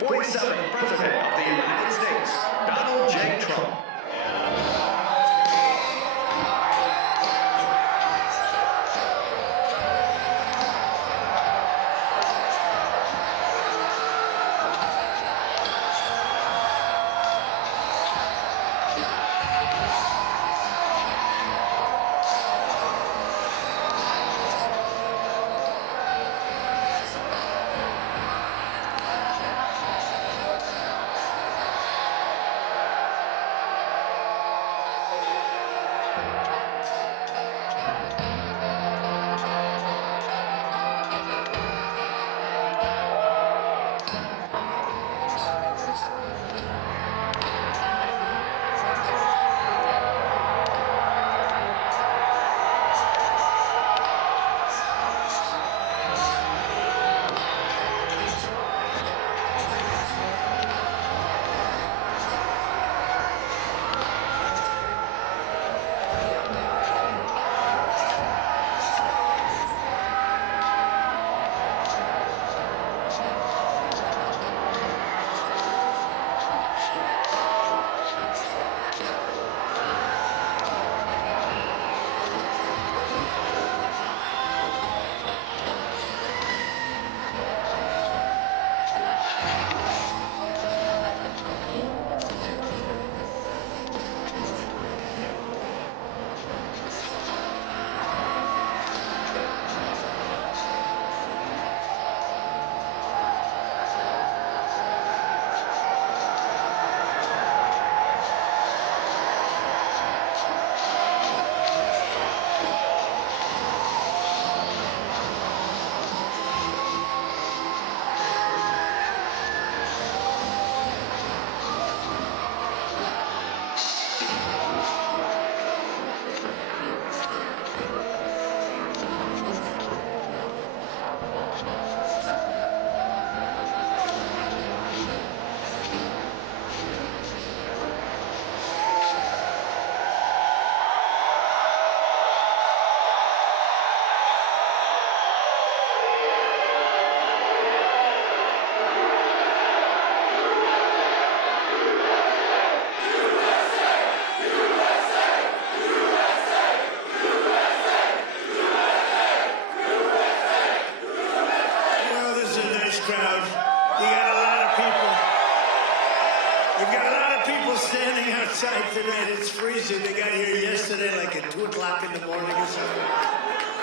47th President of the United States, Donald J. Trump. Crowd. You got a lot of people. You've got a lot of people standing outside tonight. It's freezing. They got here yesterday like at 2 o'clock in the morning or something.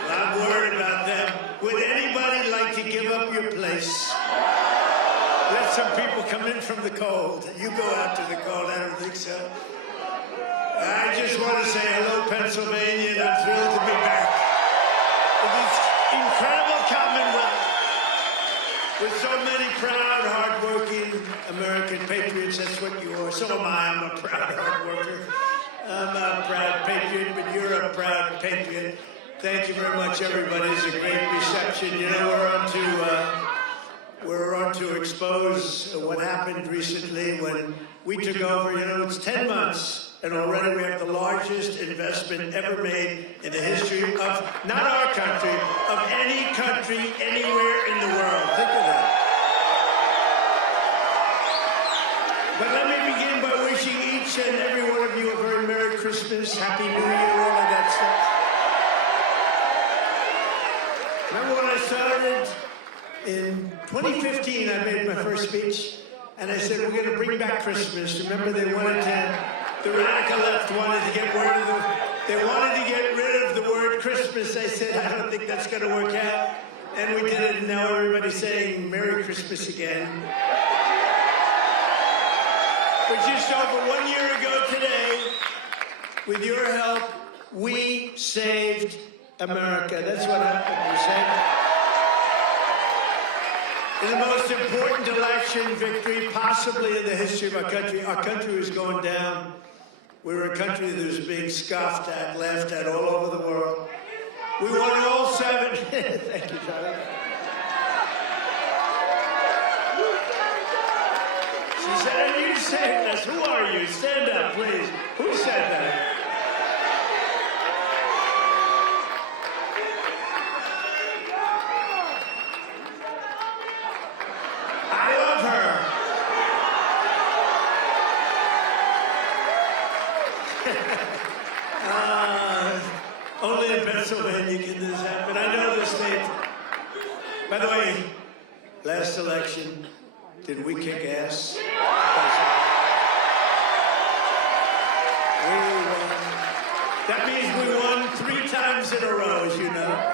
Well, I'm worried about them. Would anybody like to give up your place? Let some people come in from the cold. You go out to the cold. I don't think so. I just want to say hello, Pennsylvania, and I'm thrilled to be back. This incredible Commonwealth. With so many proud, hard-working American patriots, that's what you are. So am I. I'm a proud, hard worker. I'm a proud patriot, but you're a proud patriot. Thank you very much, everybody. It's a great reception. You know, we're on to expose what happened recently when we took over. You know, it's 10 months, and already we have the largest investment ever made in the history of, not our country, of any country anywhere in the world. Think of that. But let me begin by wishing each and every one of you a very Merry Christmas, Happy New Year, all of that stuff. Remember when I started? In 2015, I made my first speech, and I said, we're going to bring back Christmas. Remember, the radical left wanted to get rid of the word Christmas. I said, I don't think that's going to work out. And we did it, and now everybody's saying Merry Christmas again. But just over 1 year ago today, with your help, we saved America. That's what happened. We saved in the most important election victory possibly in the history of our country. Our country was going down. We were a country that was being scoffed at, laughed at all over the world. We won all 7. Thank you, Charlie. She said, and you saved us. Who are you? Stand up, please. Who said that? I love her. man, you get this happen. I know this state. By the way, last election, did we kick ass? We won. That means we won 3 times in a row, as you know.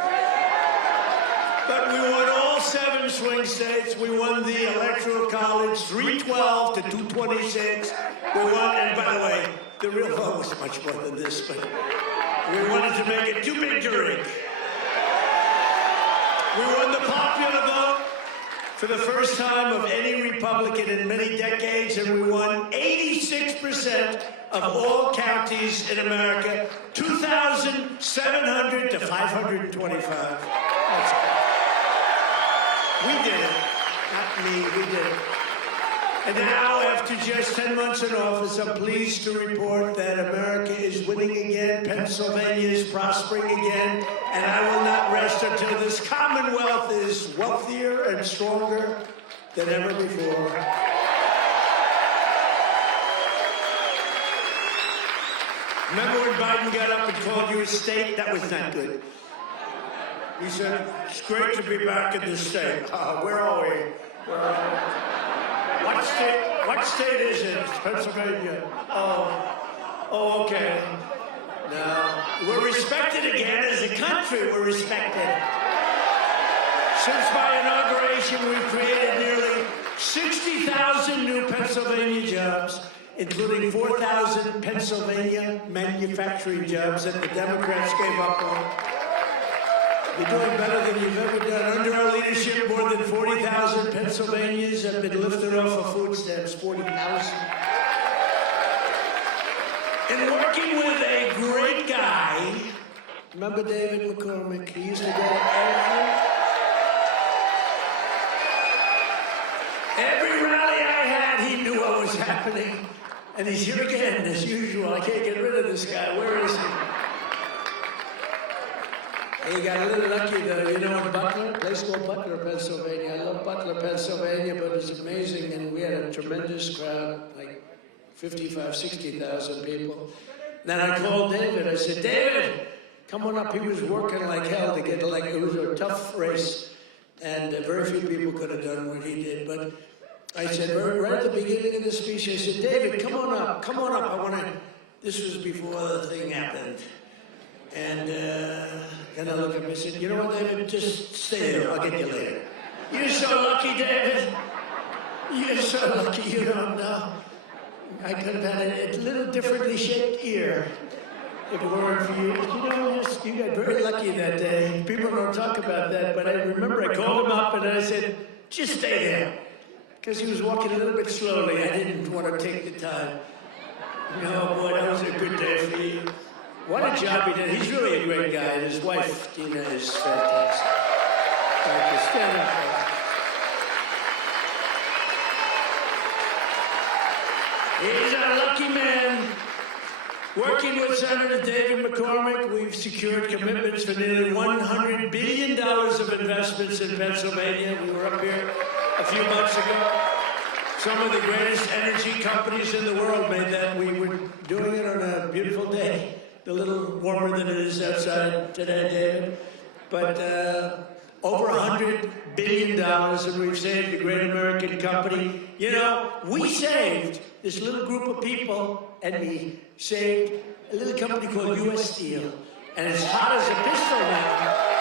But we won all 7 swing states. We won the Electoral College, 312 to 226. We won, and by the way, the real vote was much more than this, but we wanted to make it too big to rig. We won the popular vote for the first time of any Republican in many decades, and we won 86% of all counties in America, 2,700 to 525. We did it. Not me, we did it. And now, after just 10 months in office, I'm pleased to report that America is winning again, Pennsylvania is prospering again, and I will not rest until this Commonwealth is wealthier and stronger than ever before. Remember when Biden got up and called you a state? That was not good. He said, it's great to be back in the state. Where are we? What state is it? It's Pennsylvania. Oh, okay. No, we're respected again as a country. We're respected. Since my inauguration, we've created nearly 60,000 new Pennsylvania jobs, including 4,000 Pennsylvania manufacturing jobs that the Democrats gave up on. You're doing better than you've ever done. Under our leadership, more than 40,000 Pennsylvanians have been lifted off of food stamps, 40,000. And working with a great guy, remember David McCormick? He used to go to every rally I had, he knew what was happening. And he's here again, as usual. I can't get rid of this guy. Where is he? He got a little lucky, though. You know, in Butler, a place called Butler, Pennsylvania. I love Butler, Pennsylvania, but it's amazing. And we had a tremendous crowd, like 55, 60,000 people. Then I called David. I said, David, come on up. He was working like hell to get elected. It was a tough race. And very few people could have done what he did. But I said, right at the beginning of the speech, I said, David, come on up. Come on up. I want to... This was before the thing happened. And then I looked at him and said, you know what, David, just stay there. I'll get you later. You're so lucky, David. You're so lucky you don't know. I could have had a little differently shaped ear if it weren't for you. You know, you got very lucky that day. People don't talk about that, but I remember I called him up and I said, just stay there. Because he was walking a little bit slowly. I didn't want to take the time. No, boy, that was a good day for you. What a job he did. He's really a great guy. And his wife, Tina, is fantastic. Thank you. Stand up. He's a lucky man. Working with Senator David McCormick, we've secured commitments for nearly $100 billion of investments in Pennsylvania. We were up here a few months ago. Some of the greatest energy companies in the world made that. We were doing it on a beautiful day. A little warmer than it is outside today, David. But over $100 billion, and we've saved a great American company. You know, we saved this little group of people, and we saved a little company called U.S. Steel. And it's hot as a pistol now.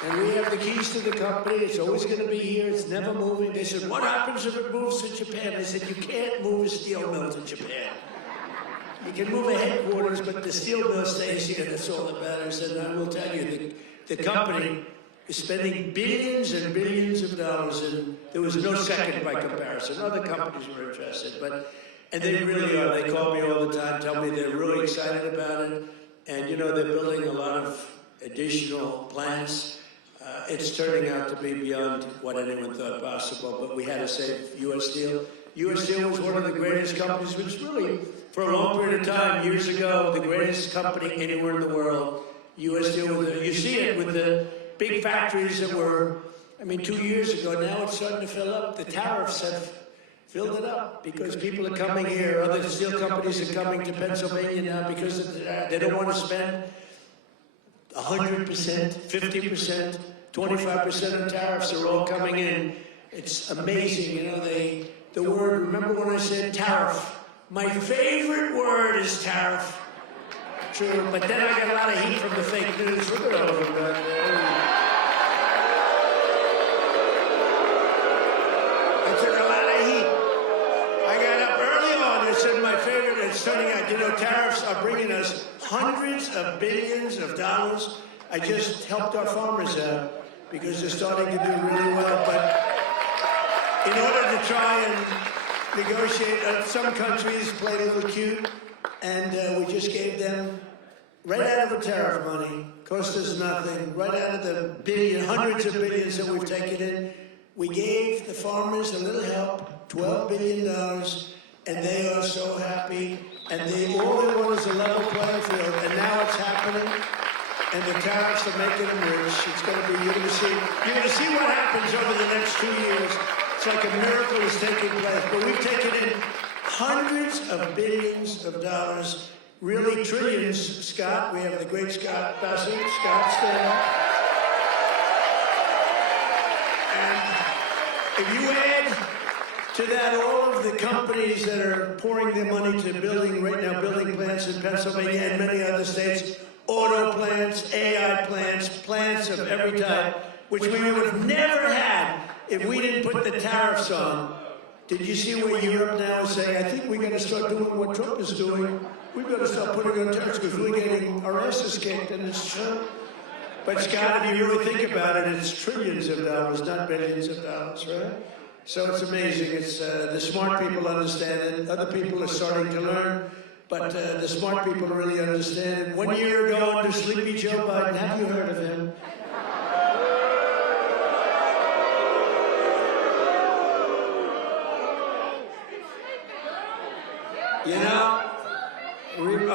And we have the keys to the company. It's always going to be here. It's never moving. They said, what happens if it moves to Japan? I said, you can't move a steel mill to Japan. You can move a headquarters, but the steel mill stays here. That's all that matters. And I will tell you, the company is spending billions and billions of dollars, and there was no second by comparison. Other companies were interested, and they really are. They call me all the time, tell me they're really excited about it. And, you know, they're building a lot of additional plants. It's turning out to be beyond what anyone thought possible, but we had to save U.S. Steel. U.S. Steel was one of the greatest companies, which really, for a long period of time, years ago, the greatest company anywhere in the world. U.S. Steel, you see it with the big factories that were, I mean, 2 years ago. Now it's starting to fill up. The tariffs have filled it up because people are coming here. Other steel companies are coming to Pennsylvania now because they don't want to spend 100%, 50%, 25% of tariffs are all coming in. It's amazing, you know, the word, remember when I said tariff? My favorite word is tariff. True, but then I got a lot of heat from the fake news. Look at all of them. I took a lot of heat. I got up early on and said my favorite, it's turning out, you know, tariffs are bringing us hundreds of billions of dollars. I just helped our farmers out because they're starting to do really well. But in order to try and negotiate, some countries played a little cute, and we just gave them, right out of the tariff money, cost us nothing, right out of the hundreds of billions that we've taken in, we gave the farmers a little help, $12 billion, and they are so happy, and all they want is a level playing field, and now it's happening. And the tariffs are making them rich. It's going to be, you're going to see what happens over the next 2 years. It's like a miracle is taking place. But we've taken in hundreds of billions of dollars, really trillions. Scott, we have the great Scott Bassett. Scott, stand up. And if you add to that all of the companies that are pouring their money to building right now, building plants in Pennsylvania and many other states, auto plants, AI plants, plants of every type, which we would have never had if we didn't put the tariffs on. Did you see where Europe now is saying, I think we're going to start doing what Trump is doing. We've got to start putting on tariffs because we're getting our asses kicked, and it's true. But Scott, if you really think about it, it's trillions of dollars, not billions of dollars, right? So it's amazing. It's the smart people understand it. Other people are starting to learn. But the smart people really understand. 1 year ago, under Sleepy Joe Biden, have you heard of him? You know?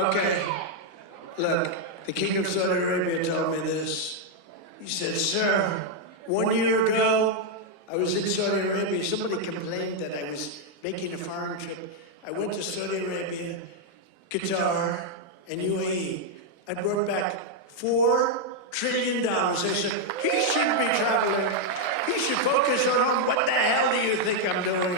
Okay. Look, the King of Saudi Arabia told me this. He said, sir, 1 year ago, I was in Saudi Arabia. Somebody complained that I was making a foreign trip. I went to Saudi Arabia, Qatar, and UAE. I brought back $4 trillion. I said, he shouldn't be traveling. He should focus on what the hell do you think I'm doing?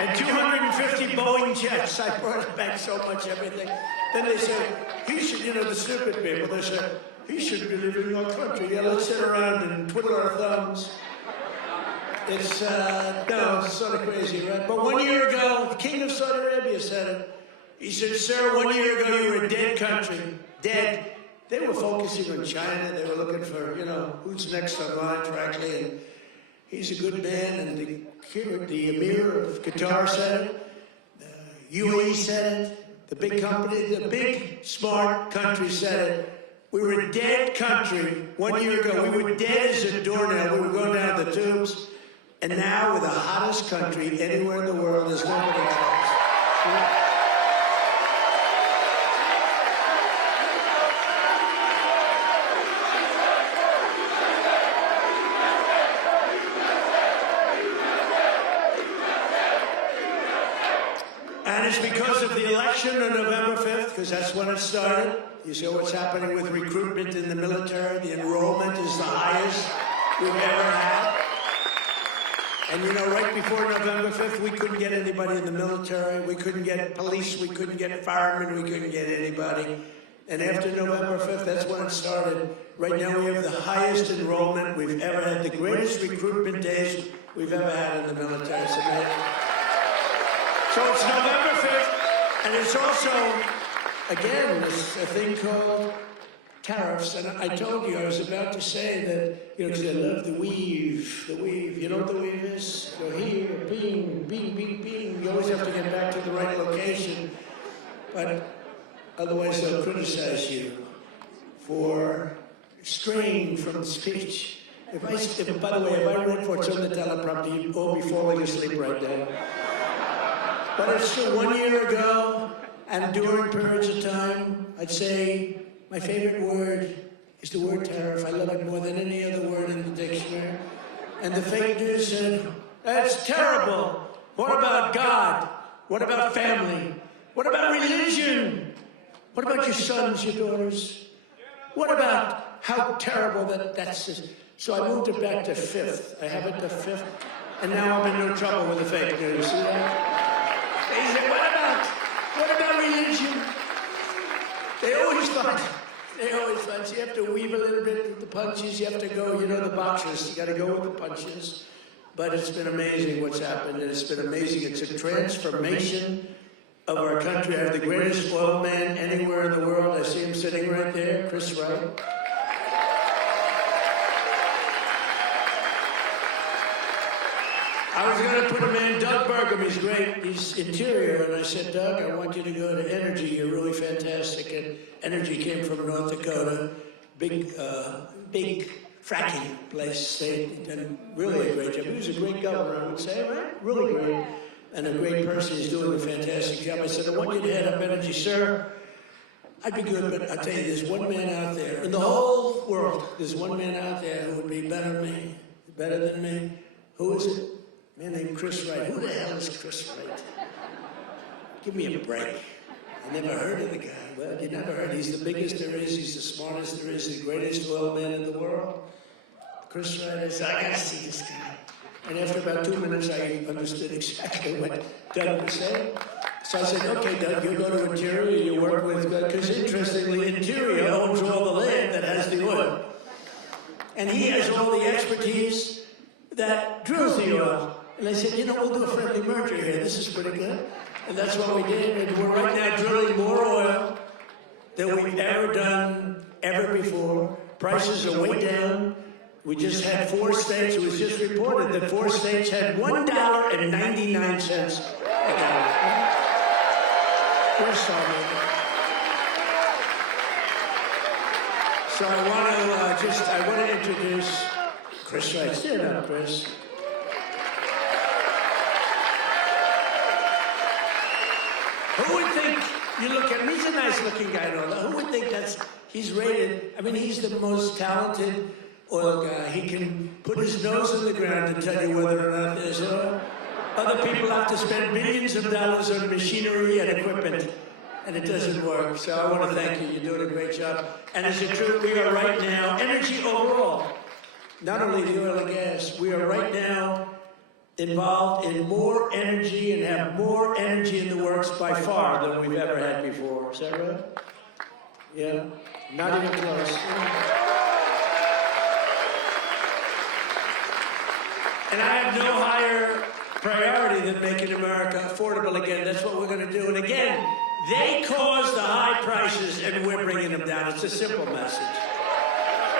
And 250 Boeing jets. I brought back so much everything. Then they said, he should, you know, the stupid people, they said, he should be living in our country. Yeah, let's sit around and twiddle our thumbs. It's, no, it's sort of crazy, right? But 1 year ago, the King of Saudi Arabia said it. He said, sir, 1 year ago you were a dead country. Dead. They were focusing on China. They were looking for, you know, who's next on line, frankly. And he's a good man. And the Emir of Qatar said it. The UAE said it. The big company, the big, smart country said it. We were a dead country 1 year ago. We were dead as a doornail. We were going down the tubes. And now we're the hottest country anywhere in the world. There's nobody else. And it's because of the election on November 5th, because that's when it started. You see what's happening with recruitment in the military. The enrollment is the highest we've ever had. And you know, right before November 5th, we couldn't get anybody in the military. We couldn't get police. We couldn't get firemen. We couldn't get anybody. And after November 5th, that's when it started. Right now, we have the highest enrollment we've ever had, the greatest recruitment days we've ever had in the military. So it's November 5th, and it's also, again, this a thing called tariffs. And I told you, I was about to say that, you know, because I love the weave. The weave, you know what the weave is? Go here, bing, bing, bing, bing. You always have to get back to the right location. But otherwise, they'll criticize you for straying from speech. By the way, if I read what's on the teleprompter, you'd all be falling asleep right now. But it's 1 year ago, and during periods of time, I'd say my favorite word is the word tariff. I love it more than any other word in the dictionary. And the fake news said, that's terrible. What about God? What about family? What about religion? What about your sons, your daughters? What about how terrible that's... So I moved it back to fifth. I have it to fifth. And now I'm in no trouble with the fake news. See that? They said, what about religion? They always thought, you have to weave a little bit with the punches. You have to go, the boxers. You got to go with the punches. But it's been amazing what's happened, and it's been amazing. It's a transformation of our country. I have the greatest oil man anywhere in the world. I see him sitting right there, Chris Wright. I was going to put him in, Doug Burgum. He's great. He's interior. And I said, Doug, I want you to go to Energy. You're really fantastic. And Energy came from North Dakota. Big fracking place. They've done really a great job. He was a great governor, I would say, right? Really great. And a great person. He's doing a fantastic job. I said, I want you to head up Energy, sir. I'd be good, but I'll tell you, there's one man out there. In the whole world, there's one man out there who would be better than me. Better than me. Who is it? A man named Chris Wright. Who the hell is Chris Wright? Give me a break. I never heard of the guy. Well, you never heard. He's the biggest there is. He's the smartest there is. The greatest oil man in the world. Chris Wright. I said, I got to see this guy. And after about 2 minutes, I understood exactly what Doug was saying. So I said, okay, Doug, you go to Interior, you work with, because interestingly, Interior owns all the land that has the oil. And he has all the expertise that drills the oil. And I said, we'll do a friendly merger here. This is pretty good. And that's what we did. And we're right now drilling more oil than we've ever done ever before. Prices are way down. We just had 4 states. It was just reported that 4 states had $1.99 a gallon. We're sorry. So I want to introduce Chris Wright. Stand up, Chris. Who would think, you look at him, he's a nice looking guy, who would think he's rated, he's the most talented oil guy. He can put his nose in the ground to tell you whether or not there's oil. Other people have to spend millions of dollars on machinery and equipment, and it doesn't work. So I want to thank you. You're doing a great job. And is it true we are right now, energy overall, not only the oil and gas, we are right now involved in more energy and have more energy in the works by far than we've ever had before. Is that right? Yeah, not even close. And I have no higher priority than making America affordable again. That's what we're going to do. And again, they caused the high prices, and we're bringing them down. It's a simple message.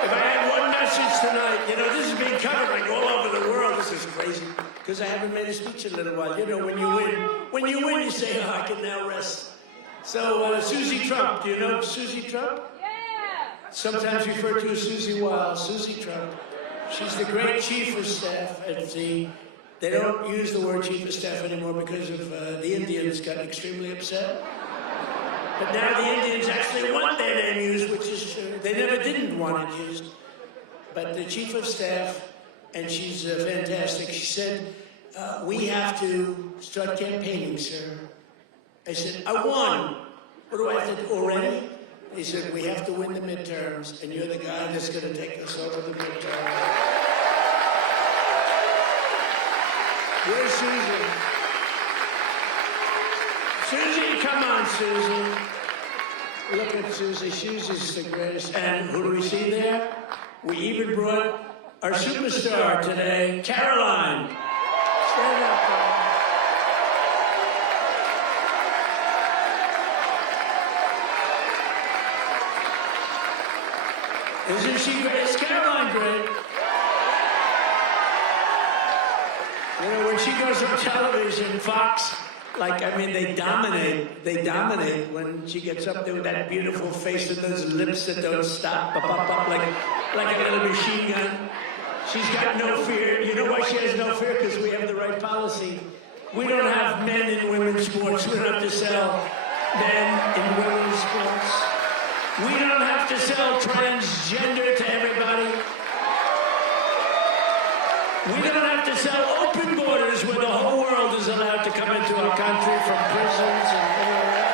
If I had one message tonight, this is being covered like all over the world. This is crazy, because I haven't made a speech in a little while. When you win, you say, I can now rest. So, Susie Trump, do you know Susie Trump? Yeah. Sometimes referred to as Susie Wild. Susie Trump. She's the great chief of staff at the... They don't use the word chief of staff anymore because of the Indians got extremely upset. But now the Indians actually want their name used, which is true. They never didn't want it used. But the chief of staff, and she's fantastic, she said, we have to start campaigning, sir. I said, I won. What do I have to do already? He said, we have to win the midterms, and you're the guy that's going to take us over the midterms. Where's Susie? Susie, come on, Susie. Look at Susie. Susie's the greatest. And who do we see there? We even brought our superstar today, Caroline. Stand up, Caroline. Isn't she great? Is Caroline great? When she goes on television, Fox, they dominate. They dominate when she gets up there with that beautiful face and those lips that don't stop, up, like a little machine gun. She's got no fear. You know why she has no fear? Because we have the right policy. We don't have men in women's sports. We don't have to sell men in women's sports. We don't have to sell transgender to everybody. We don't have to sell open borders where the whole world is allowed to come into our country from prisons and everywhere.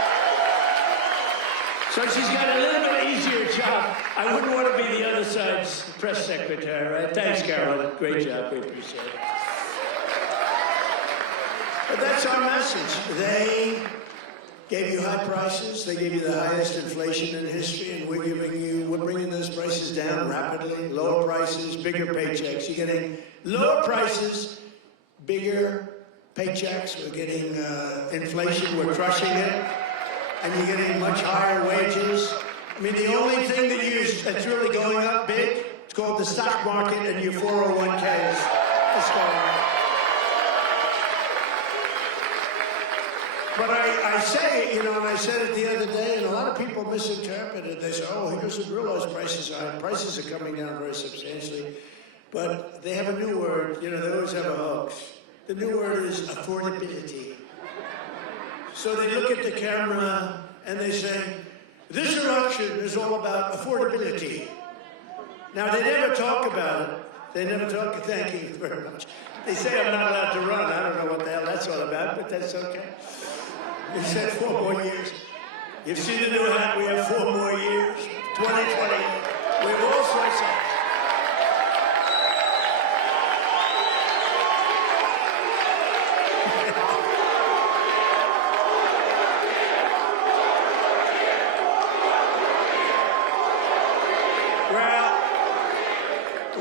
So she's got a little bit easier job. I wouldn't want to be the other side's press secretary, right? Thanks, Carolyn. Great job. We appreciate it. But that's our message. They gave you high prices. They gave you the highest inflation in history, and we're bringing those prices down rapidly. Lower prices, bigger paychecks. You're getting lower prices, bigger paychecks. We're getting inflation. We're crushing it. And you're getting much higher wages. I mean, the only thing that's really going up big, it's called the stock market and your 401ks. It's going up. But I say, and I said it the other day, and a lot of people misinterpret it. They say, oh, he doesn't realize prices are coming down very substantially. But they have a new word. They always have a hoax. The new word is affordability. So they look at the camera and they say, this election is all about affordability. Now, they never talk about it. They never talk, thank you very much. They say I'm not allowed to run. I don't know what the hell that's all about, but that's okay. They said 4 more years. You've seen the new hat, we have 4 more years. 2020, we have all sorts of...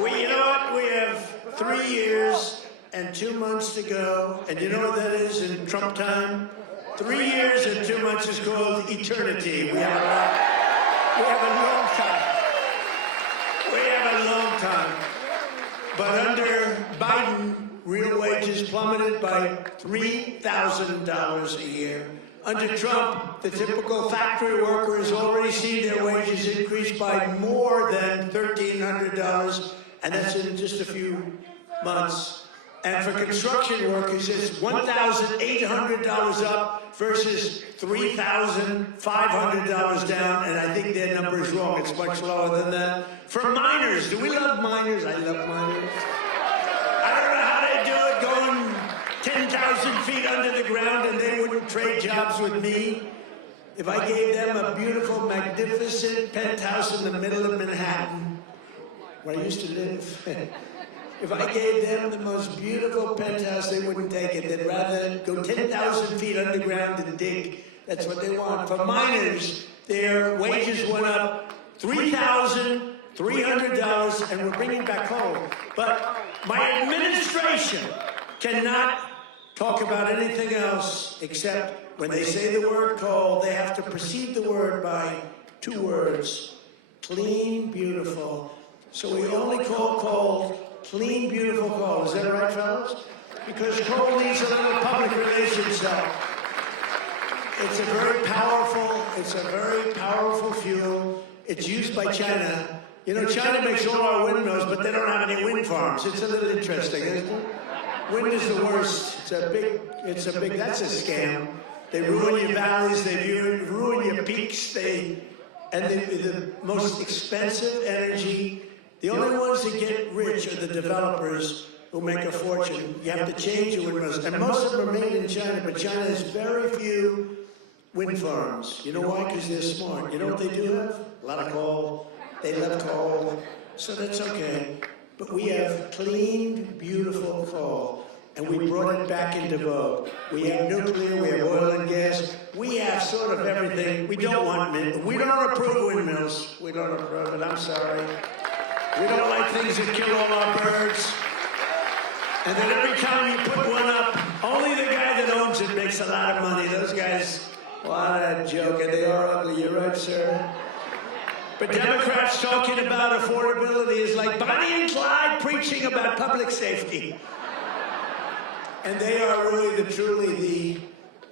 You know what? We have 3 years and 2 months to go. And you know what that is in Trump time? 3 years and 2 months is called eternity. We have a long time. We have a long time. But under Biden, real wages plummeted by $3,000 a year. Under Trump, the typical factory worker has already seen their wages increase by more than $1,300. And that's in just a few months. And for construction workers, it's $1,800 up versus $3,500 down. And I think their number is wrong. It's much lower than that. For miners, do we love miners? I love miners. I don't know how they do it, going 10,000 feet under the ground, and they wouldn't trade jobs with me. If I gave them a beautiful, magnificent penthouse in the middle of Manhattan, where I used to live, if I gave them the most beautiful penthouse, they wouldn't take it. They'd rather go 10,000 feet underground and dig. That's what they want. For miners, their wages went up $3,300, and we're bringing back coal. But my administration cannot talk about anything else except when they say the word coal, they have to precede the word by 2 words. Clean, beautiful. So we only call coal clean, beautiful coal. Is that right, fellas? Because coal needs a little public relations help. It's a very powerful fuel. It's used by China. China makes all our windmills, but they don't have any wind farms. It's a little interesting, isn't it? Wind is the worst. That's a scam. They ruin your valleys, they ruin your peaks, the most expensive energy. The only ones that get rich are the developers who make a fortune. You have to change your windmills. And most of them are made in China, but China has very few wind farms. You know why? Because they're smart. You know what they do have? A lot of coal. They love coal. So that's okay. But we have clean, beautiful coal. And we brought it back into vogue. We have nuclear, we have oil and gas. We have sort of everything. We don't approve windmills. We don't approve it. I'm sorry. We don't like things that kill all our birds. And then every time you put one up, only the guy that owns it makes a lot of money. Those guys, what a joke. And they are ugly. You're right, sir. But Democrats talking about affordability is like Bonnie and Clyde preaching about public safety. And they are really truly the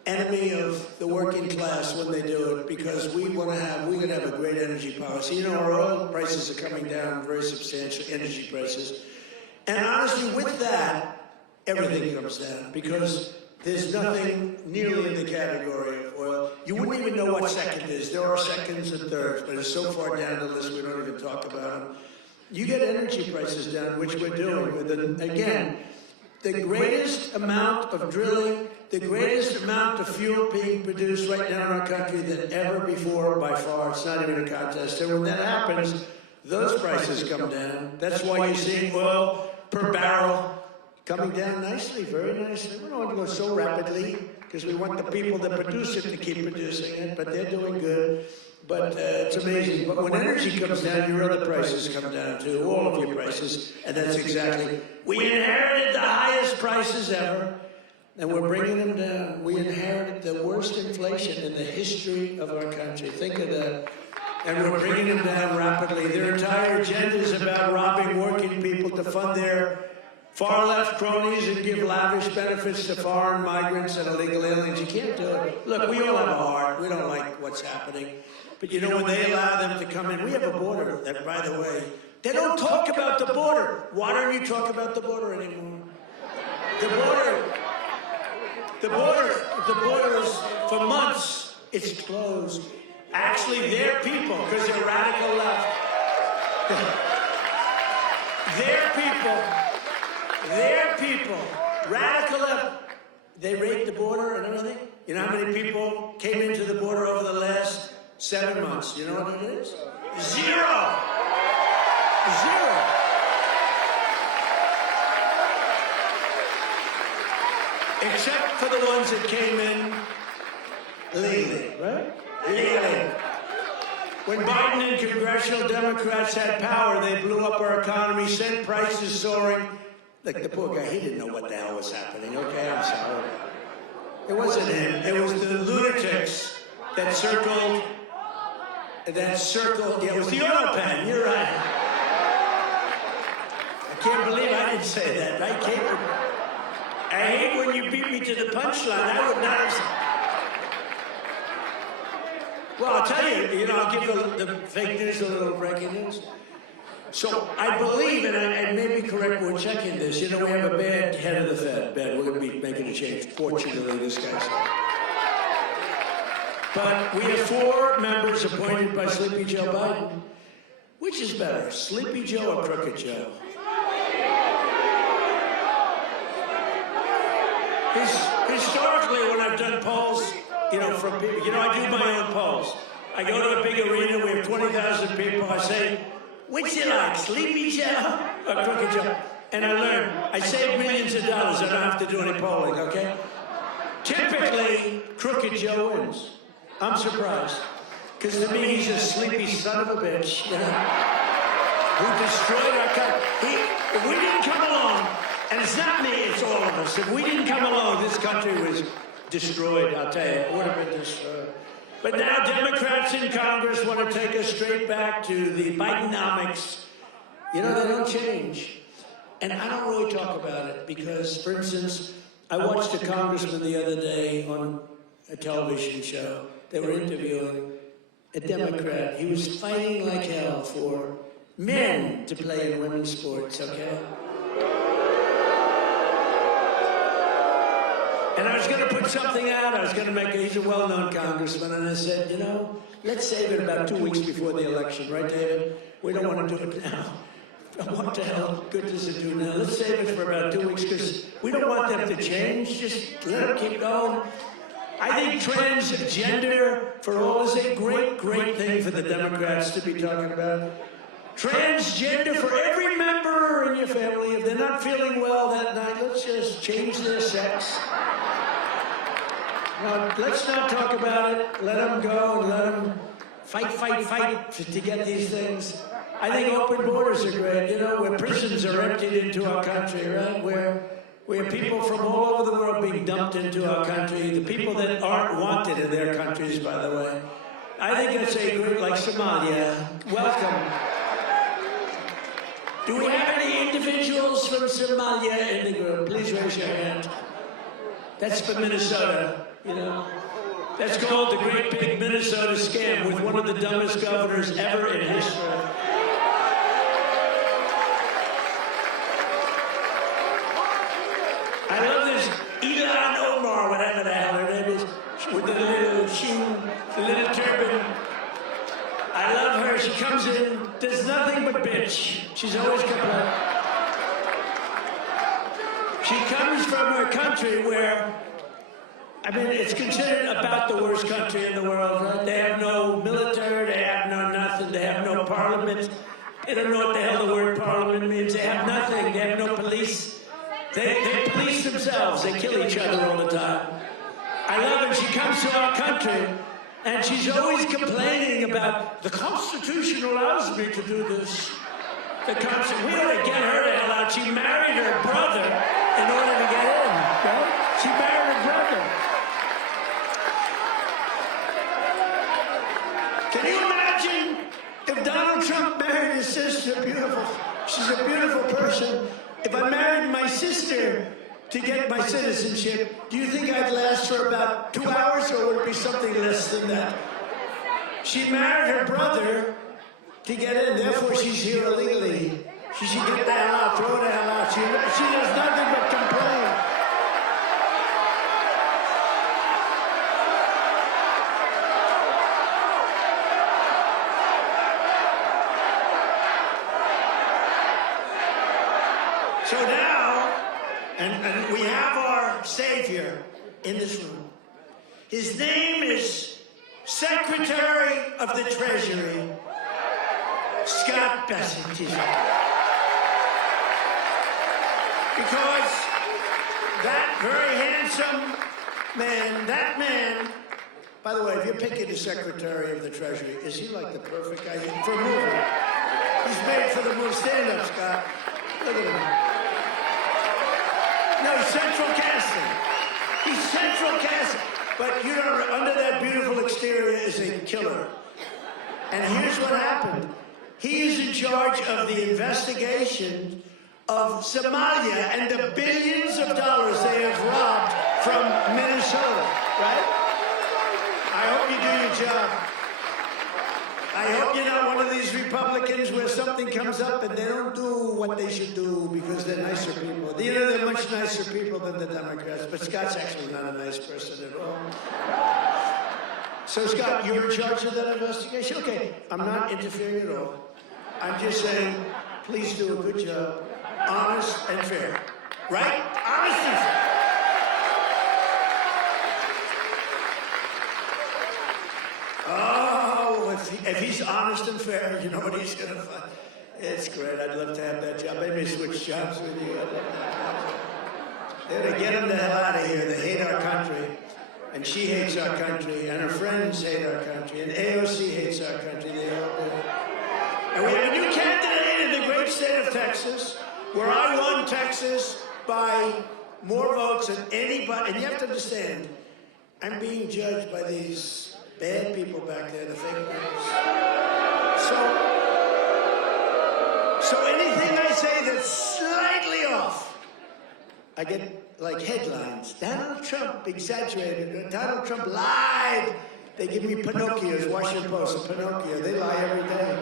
enemy of the working class when they do it, because we're gonna have a great energy policy. Our oil prices are coming down very substantial, energy prices. And honestly, with that, everything comes down, because there's nothing nearly in the category of oil. You wouldn't even know what second is. There are seconds and thirds, but it's so far down the list we don't even talk about them. you get energy prices down, which we're doing. Again, the greatest amount of drilling, the greatest amount of fuel being produced right now in our country than ever before, by far. It's not even a contest. So when that happens, those prices come down. That's why you're seeing oil per barrel coming down nicely, very nicely. We don't want to go so rapidly because we want the people that produce it to keep producing it, but they're doing good. But it's amazing. But when energy comes down, your other prices come down too, all of your prices. And that's exactly, we inherited the highest prices ever, and we're bringing them down. We inherited the worst inflation in the history of our country. Think of that. And we're bringing them down rapidly. Their entire agenda is about robbing working people to fund their far-left cronies and give lavish benefits to foreign migrants and illegal aliens. You can't do it. Look, we all have a heart. We don't like what's happening. But you know, when they allow them to come in, we have a border that, by the way, they don't talk about the border. Why don't you talk about the border anymore? The border is, for months, it's closed. Actually, their people, because they're radical left, their people, radical left, they raid the border and everything. You know how many people came into the border over the last 7 months? You know what it is? Zero. Except for the ones that came in legally, right? Legally. When Biden and congressional Democrats had power, they blew up our economy, sent prices soaring. Like the poor guy, he didn't know what the hell was happening. Okay, I'm sorry. It wasn't him. It was the lunatics that circled. Yeah, it was the oil pan. You're right. I can't believe I didn't say that. I hate when you beat me to the punchline. I would not have. Well, I'll tell you, I'll give the fake news a little breaking news. So I believe, and I may be correct, we're checking this. We have a bad head of the Fed. We're going to be making a change. Fortunately, this guy's. But we have 4 members appointed by Sleepy Joe Biden. Which is better, Sleepy Joe or Crooked Joe? Historically, when I've done polls, from people, I do my own polls. I go to a big arena, we have 20,000 people, I say, which you like, Sleepy Joe or Crooked Joe? And I learn, I save millions of dollars, I don't have to do any polling, okay? Typically, Crooked Joe wins. I'm surprised. Because to me, he's a sleepy son of a bitch, who destroyed our country. If we didn't come along, and it's not me, it's all of us. If we didn't come along, this country was destroyed, I'll tell you. It would have been destroyed. But now Democrats in Congress want to take us straight back to the Bidenomics. They don't change. And I don't really talk about it because, for instance, I watched a congressman the other day on a television show. They were interviewing a Democrat. He was fighting like hell for men to play in women's sports, okay? And I was going to put something out. I was going to make he's a well-known congressman. And I said, let's save it about 2 weeks before the election, right, David? We don't want to do it now. What the hell good does it do now? Let's save it for about 2 weeks because we don't want them to change. Just let them keep going. I think transgender for all is a great, great thing for the Democrats to be talking about. Transgender for every member in your family. If they're not feeling well that night, let's just change their sex. Now, let's not talk about it. Let them go and let them fight to get these things. I think open borders are great. Where prisons are emptied into our country, right? Where people from all over the world being dumped into our country, the people that aren't wanted in their countries, by the way. I think that's a great, like Somalia. Welcome. Do we have any individuals from Somalia in the group? Please raise your hand. That's for Minnesota, That's called the Great Big Minnesota Scam with one of the dumbest governors ever in history. I love this Elon Omar, whatever the hell her name is, with the little shoe, the little turban. I love her. She comes in, does nothing but bitch. She's always complaining. She comes from a country where, I mean, it's considered about the worst country in the world, right? They have no military, they have no nothing, they have no parliament. They don't know what the hell the word parliament means. They have nothing, they have no police. They police themselves, they kill each other all the time. I love it. She comes to our country, and she's always complaining about, the Constitution allows me to do this. The Constitution, we ought to get her the hell out. She married her brother in order to get in, right? She married her brother. Can you imagine if Donald Trump married his sister? Beautiful. She's a beautiful person. If I married my sister to get my citizenship, do you think I'd last for about 2 hours, or would it be something less than that? She married her brother to get in, therefore she's here illegally. She should get the hell out, throw the hell out. She does nothing but complain. So now, and we have our savior in this room. His name is Secretary of the Treasury, Scott Bessent. Because that very handsome man, by the way, if you're picking the Secretary of the Treasury, is he like the perfect guy for a movie? He's made for the movie. Stand up, Scott. Look at him. No, he's central casting. He's central casting. But you know, under that beautiful exterior is a killer. And here's what happened. He is in charge of the investigation of Somalia and the billions of dollars they have robbed from Minnesota, right? I hope you do your job. I hope you're not one of these Republicans where something comes up and they don't do what they should do because they're nicer people. You know, they're much nicer people than the Democrats, but Scott's actually not a nice person at all. So, Scott, you're in charge of that investigation? Okay, I'm not interfering at all. I'm just saying, please do a good job. Honest and fair. Right? Honest and fair. Oh, if he's honest and fair, you know what he's going to find? It's great. I'd love to have that job. Maybe switch jobs with you. They're to get them the hell out of here. They hate our country. And she hates our country. And her friends hate our country. And AOC hates our country. They all do. And we have a new candidate in the great state of Texas, where I won Texas by more votes than anybody. And you have to understand, I'm being judged by these bad people back there, the fake ones. So anything I say that's slightly off, I get like headlines. Donald Trump exaggerated. Donald Trump lied. They give me Pinocchios, Washington Post, a Pinocchio. They lie every day.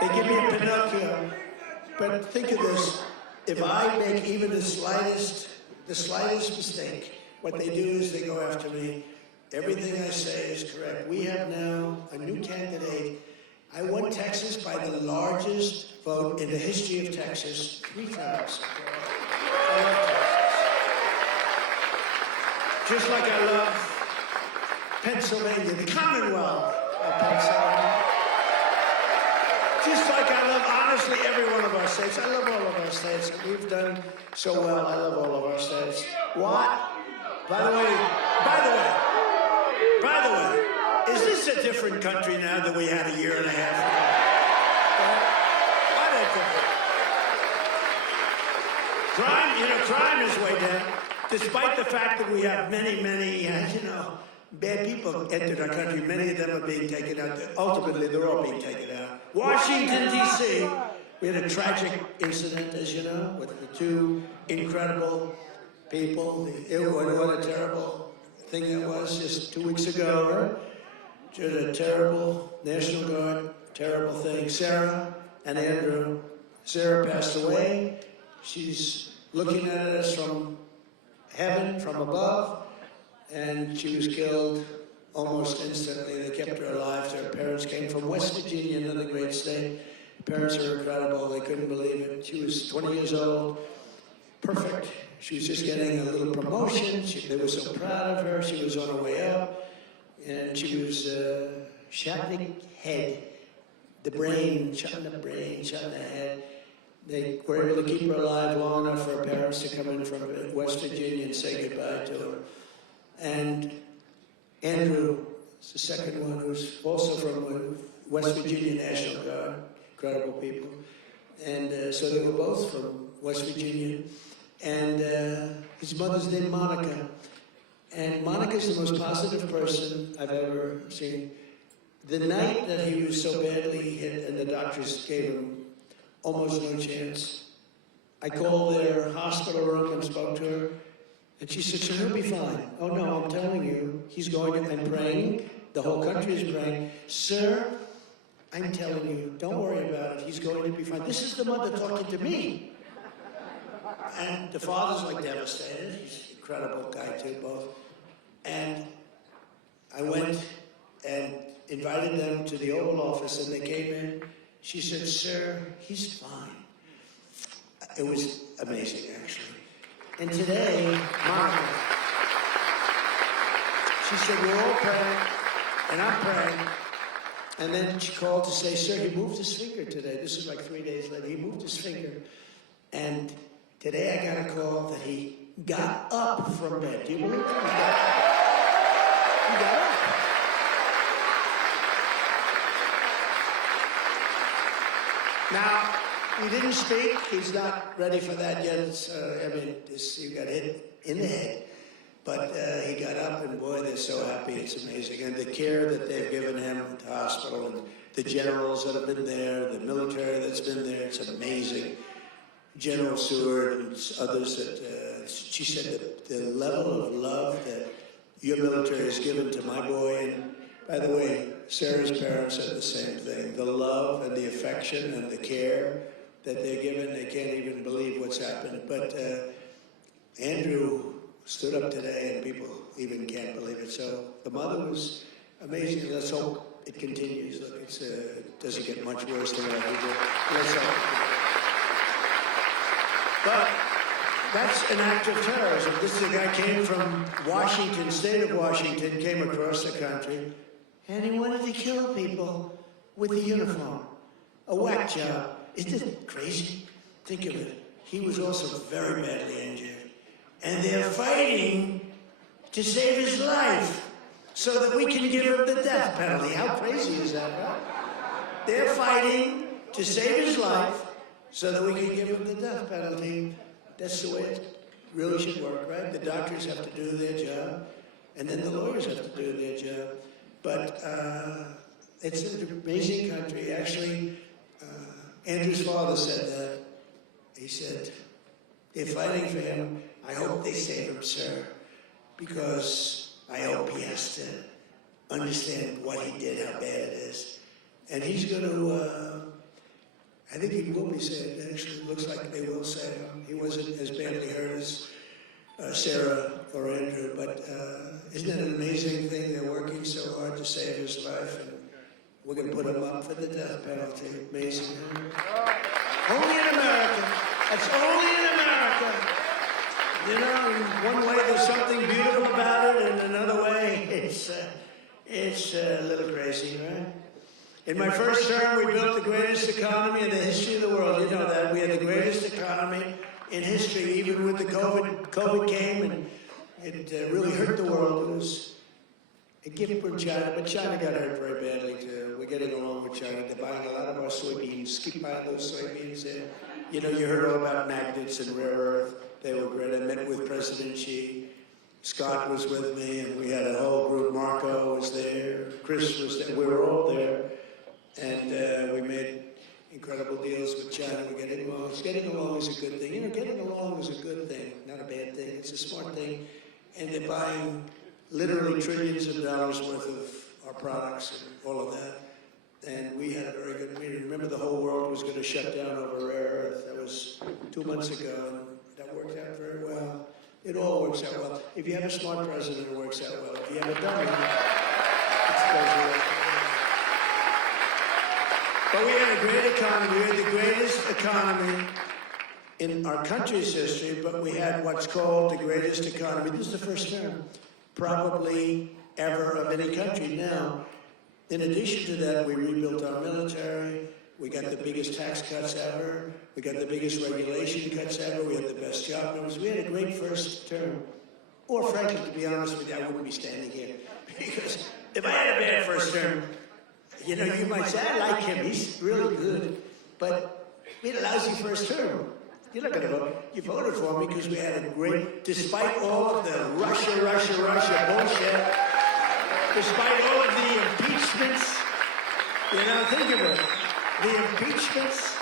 They give me a Pinocchio. But think of this. If I make even the slightest mistake, what they do is they go after me. Everything I say is correct. We have now a new candidate. I won Texas by the largest vote in the history of Texas 3 times. I love Texas. Just like I love Pennsylvania, the Commonwealth of Pennsylvania. Just like I love, honestly, every one of our states. I love all of our states. We've done so well. I love all of our states. What? By the way, is this a different country now than we had a year and a half ago? Crime is way down. Despite the fact that we have many, bad people entered our country, many of them are being taken out. Ultimately, they're all being taken out. Washington, D.C., we had a tragic incident, as you know, with the 2 incredible people. What a terrible thing that was just 2 weeks ago, right? Just a terrible National Guard, terrible thing. Sarah and Andrew. Sarah passed away. She's looking at us from heaven, from above, and she was killed almost instantly. They kept her alive. Her parents came from West Virginia, another great state. Parents are incredible. They couldn't believe it. She was 20 years old, perfect. She was just getting a little promotion. They were so proud of her. She was on her way up, and she was shot in the head. The brain, shot in the brain, shot in the head. They were able to keep her alive long enough for her parents to come in from West Virginia and say goodbye to her. And Andrew is the second one, who's also from West Virginia National Guard, incredible people. And so they were both from West Virginia. And his mother's named Monica. And Monica's the most positive person I've ever seen. The night that he was so badly hit and the doctors gave him almost no chance, I called their hospital room and spoke to her, and she said, "So he'll be fine." "Oh no, I'm telling you, he's going to," I'm praying, the whole country is praying, "Sir, I'm telling you, don't worry about it, he's going to be fine." This is the mother talking to me. And the father's like devastated. He's an incredible guy too, both. And I went and invited them to the Oval Office, and they came in. She said, "Sir, he's fine." It was amazing, actually. And today, Monica, she said, "We're all praying, and I'm praying." And then she called to say, "Sir, he moved his finger today." This is like 3 days later. He moved his finger. And today I got a call that he got up from bed. Do you believe that? He got up. Now, he didn't speak. He's not ready for that yet. He got hit in the head. But he got up, and boy, they're so happy. It's amazing. And the care that they've given him at the hospital, and the generals that have been there, the military that's been there, it's amazing. General Seward and others that, she said that the level of love that your military has given to my boy, and by the way, Sarah's parents said the same thing. The love and the affection and the care that they're given, they can't even believe what's happened. But Andrew stood up today, and people even can't believe it. So the mother was amazing. Let's hope it continues. Look, it doesn't get much worse than what he did. Let's hope. But that's an act of terrorism. This is a guy came from Washington, state of Washington, came across the country, and he wanted to kill people with a uniform, a whack job. Isn't it crazy? Think of it. He was also very badly injured. And they're fighting to save his life so that we can give him the death penalty. How crazy is that, right? They're fighting to save his life so that we can give him the death penalty. That's the way it really should work, right? The doctors have to do their job, and then the lawyers have to do their job. But it's an amazing country. Actually, Andrew's father said that. He said, "They're fighting for him. I hope they save him, sir, because I hope he has to understand what he did, how bad it is." And he's going to, I think he will be saved. Actually, it looks like they will save him. He wasn't as badly hurt as Sarah or Andrew, but isn't it an amazing thing? They're working so hard to save his life, and we're going to put him up for the death penalty. Amazing. Only in America. That's only in America. You know, in one way there's something beautiful about it, and another way it's a little crazy, right? In my first term, we built the greatest economy in the history of the world. You know that. We had the greatest economy in history, even with the COVID came, and it really hurt the world. It was a gift from China, but China got hurt very badly too. We're getting along with China. They're buying a lot of our soybeans. Keep buying those soybeans. You know, you heard all about magnets and rare earth. They were great. I met with President Xi. Scott was with me, and we had a whole group. Marco was there. Chris was there. We were all there. And we made incredible deals with China. We're getting along. Getting along is a good thing. You know, getting along is a good thing, not a bad thing. It's a smart thing. And they're buying literally trillions of dollars worth of our products and all of that. And we had a very good meeting. Remember, the whole world was going to shut down over rare earth. That was 2 months ago, and that worked out very well. It all works out well. If you have a smart president, it works out well. If you have a dummy, it goes well. But we had a great economy. We had the greatest economy in our country's history, but we had what's called the greatest economy. This is the first term, probably ever, of any country. Now, in addition to that, we rebuilt our military. We got the biggest tax cuts ever. We got the biggest regulation cuts ever. We had the best job numbers. We had a great first term. Or frankly, to be honest with you, I wouldn't be standing here. Because if I had a bad first term, you know, you might say, I like him, he's really good. But we had a lousy first term. You're not going to vote. You voted for me because we had a great, despite all of the Russia bullshit, despite all of the impeachments, you know, think of it. The impeachments,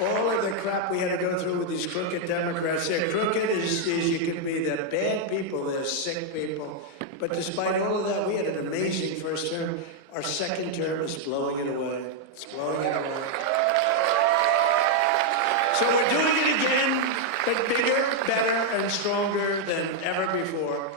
all of the crap we had to go through with these crooked Democrats. They're crooked as you can be. They're bad people. They're sick people. But despite all of that, we had an amazing first term. Our second term is blowing it away. It's blowing it away. So we're doing it again, but bigger, better, and stronger than ever before.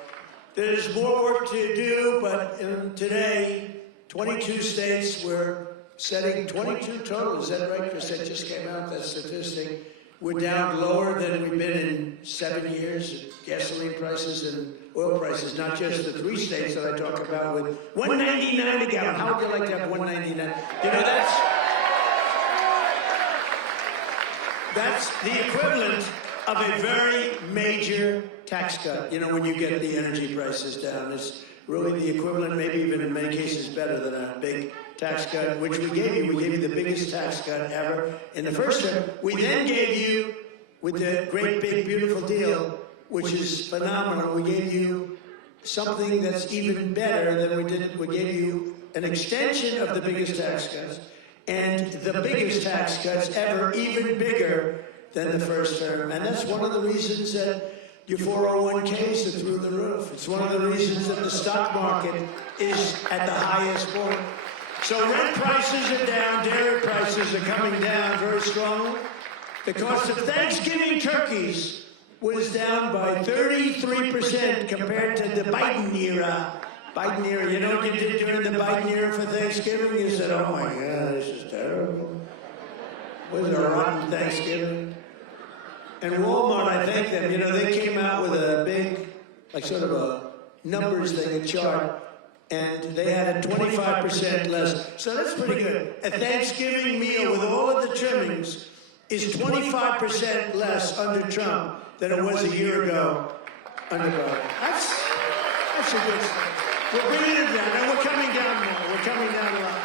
There's more work to do, but today, 22 states, we're setting 22 total. Is that right, Chris? That just came out, that statistic. We're down lower than we've been in 7 years. Gasoline prices and oil prices, not just the 3 states that I talk about with $1.99 a gallon. How would you like to have $1.99? You know, that's the equivalent of a very major tax cut. You know, when you get the energy prices down, it's really the equivalent, maybe even in many cases better than a big tax cut, which we gave you. We gave you the biggest tax cut ever in the first term. We then gave you, with the great big beautiful deal, which is phenomenal, we gave you something that's even better than we did. We gave you an extension of the biggest tax cuts, and the biggest tax cuts ever, even bigger than the first term. And that's one of the reasons that your 401ks are through the roof. It's one of the reasons that the stock market is at the highest point. So rent prices are down, dairy prices are coming down very strongly. The cost of Thanksgiving turkeys was down by 33% compared to the Biden era. You know what you did during the Biden era for Thanksgiving? You said, oh my God, this is terrible. Was it a rotten Thanksgiving? And Walmart, I thank them, you know, they came out with a big, like sort of a numbers thing, a chart, and they had a 25% less. So that's pretty good. A Thanksgiving meal with all of the trimmings is 25% less under Trump than it was a year ago under Biden. That's a good thing. We're bringing it down, and we're coming down more. We're coming down a lot.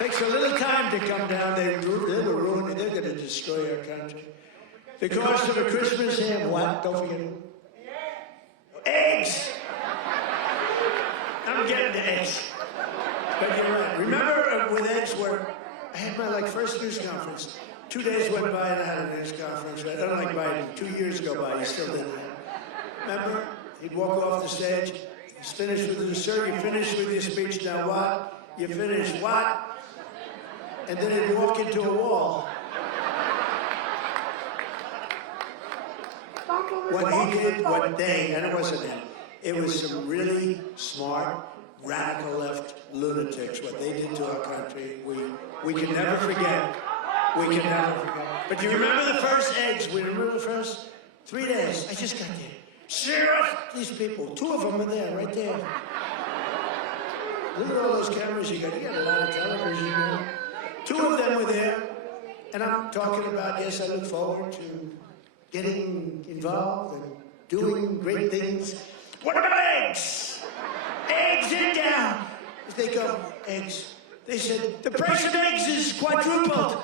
Takes a little time to come down. They were ruining. They're going to destroy our country. The cost of a Christmas ham, what? Don't forget it. Eggs! I'm getting to eggs. But you're right. Remember with eggs where I had my first news conference. 2 days went by and I had a news conference. Right? Unlike Biden, 2 years go by, he still didn't have. Remember? He'd walk off the stage. He's finished with the sir, you finished with your speech, now what? You finished what? And then he'd walk into a wall. What he did, and it wasn't him. It was some really smart, radical left lunatics. What they did to our country, we can never forget. We can never forget. But do you remember the first eggs? We remember the first 3 days. I just got there. Serious? These people, 2 of them are there, right there. Look at all those cameras you got. You got a lot of television, you know. 2 of them were there. And I'm talking about, yes, I look forward to getting involved and doing great things. What about eggs? Eggs are down. They go, eggs. They said, the price of eggs is quadrupled.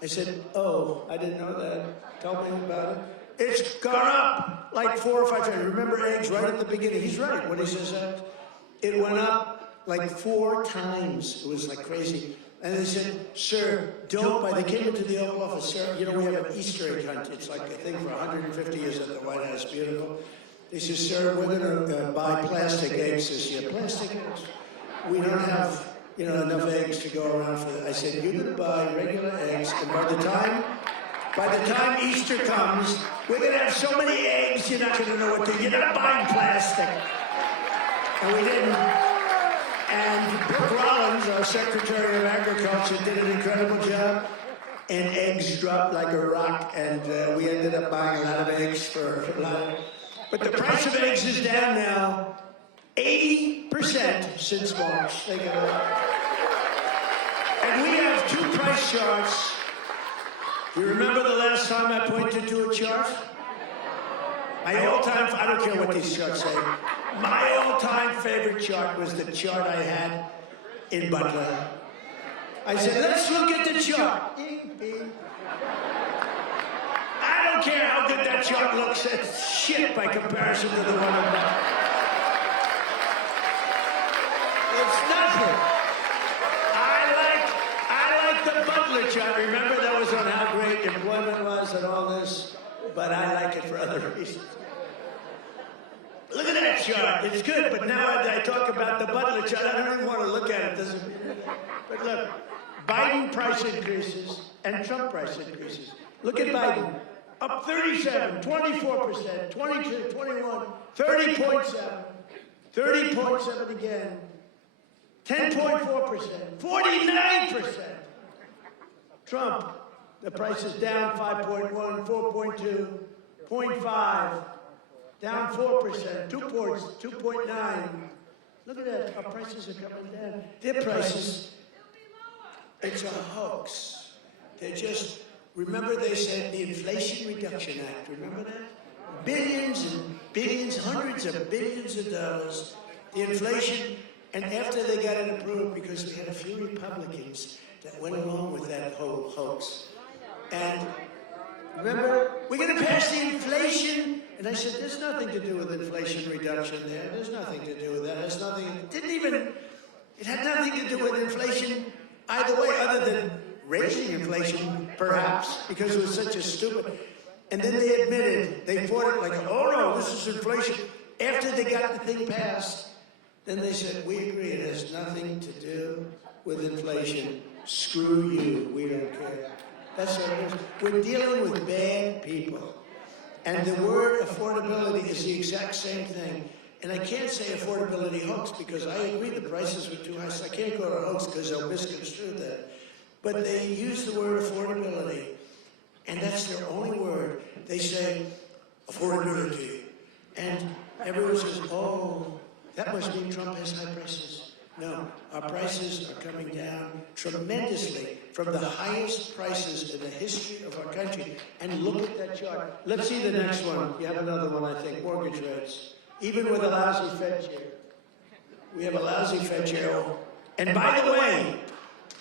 I said, oh, I didn't know that. Tell me about it. It's gone up like 4 or 5 times. Remember eggs right at the beginning? He's right when he says that. It went up like 4 times. It was like crazy. And they said, sir, don't buy. They came into the Oval Office, sir. You know, we have an Easter egg hunt. It's like a thing for 150 years at the White House. Beautiful. They said, sir, we're going to buy plastic eggs this year. Plastic eggs? We don't have, you know, enough eggs to go around for that. I said, you're going to buy regular eggs, and by the time Easter comes, we're going to have so many eggs, you're not going to know what to do. You're not buying plastic. And we didn't. And Brooke Rollins, our Secretary of Agriculture, did an incredible job. And eggs dropped like a rock, and we ended up buying a lot of eggs for a lot of... But the price of eggs is down now 80% since March. Think of it. And we have two price charts. You remember the last time I pointed to a chart? My all-time, I don't care what these charts say, my all-time favorite chart was the chart I had in Butler. I said, let's look at the chart. I don't care how good that chart looks, it's shit by comparison to the one above. It's nothing. I like the Butler chart. Remember that was on how great employment was and all this? But I like it for other reasons. Look at that chart. It's good, but now I talk about the Butler chart. I don't even want to look at it. Doesn't. But look, Biden price increases and Trump price increases. Look at Biden. Up 37, 24%, 22, 21, 30.7, 30.7 again, 10.4%, 49%. Trump, the price is down 5.1, 4.2, 0.5, down 4%, 2 points, 2.9. Look at that, our prices are coming down. Their prices, it's a hoax. They're just, remember they said the Inflation Reduction Act, remember that? Billions and billions, hundreds of billions of dollars, the inflation, and after they got it approved, because we had a few Republicans that went along with that whole hoax. And remember, we're going to pass the inflation. And I said, there's nothing to do with inflation reduction there. There's nothing to do with that. It's nothing, it had nothing to do with inflation either way, other than raising inflation, perhaps, because it was such a stupid. And then they admitted, they fought it like, oh no, this is inflation. After they got the thing passed, then they said, we agree, it has nothing to do with inflation. Screw you, we don't care. That's what it is. We're dealing with bad people. And the word affordability is the exact same thing. And I can't say affordability hoax because I agree the prices were too high, so I can't go to hoax because they'll misconstrue that. But they use the word affordability, and that's their only word. They say affordability. And everyone says, oh, that must mean Trump has high prices. No, our prices are coming down tremendously from the highest prices in the history of our country. And look at that chart. Let's see the next one. You have another one, I think, mortgage rates. Even with a lousy Fed chair. We have a lousy Fed chair. And by the way,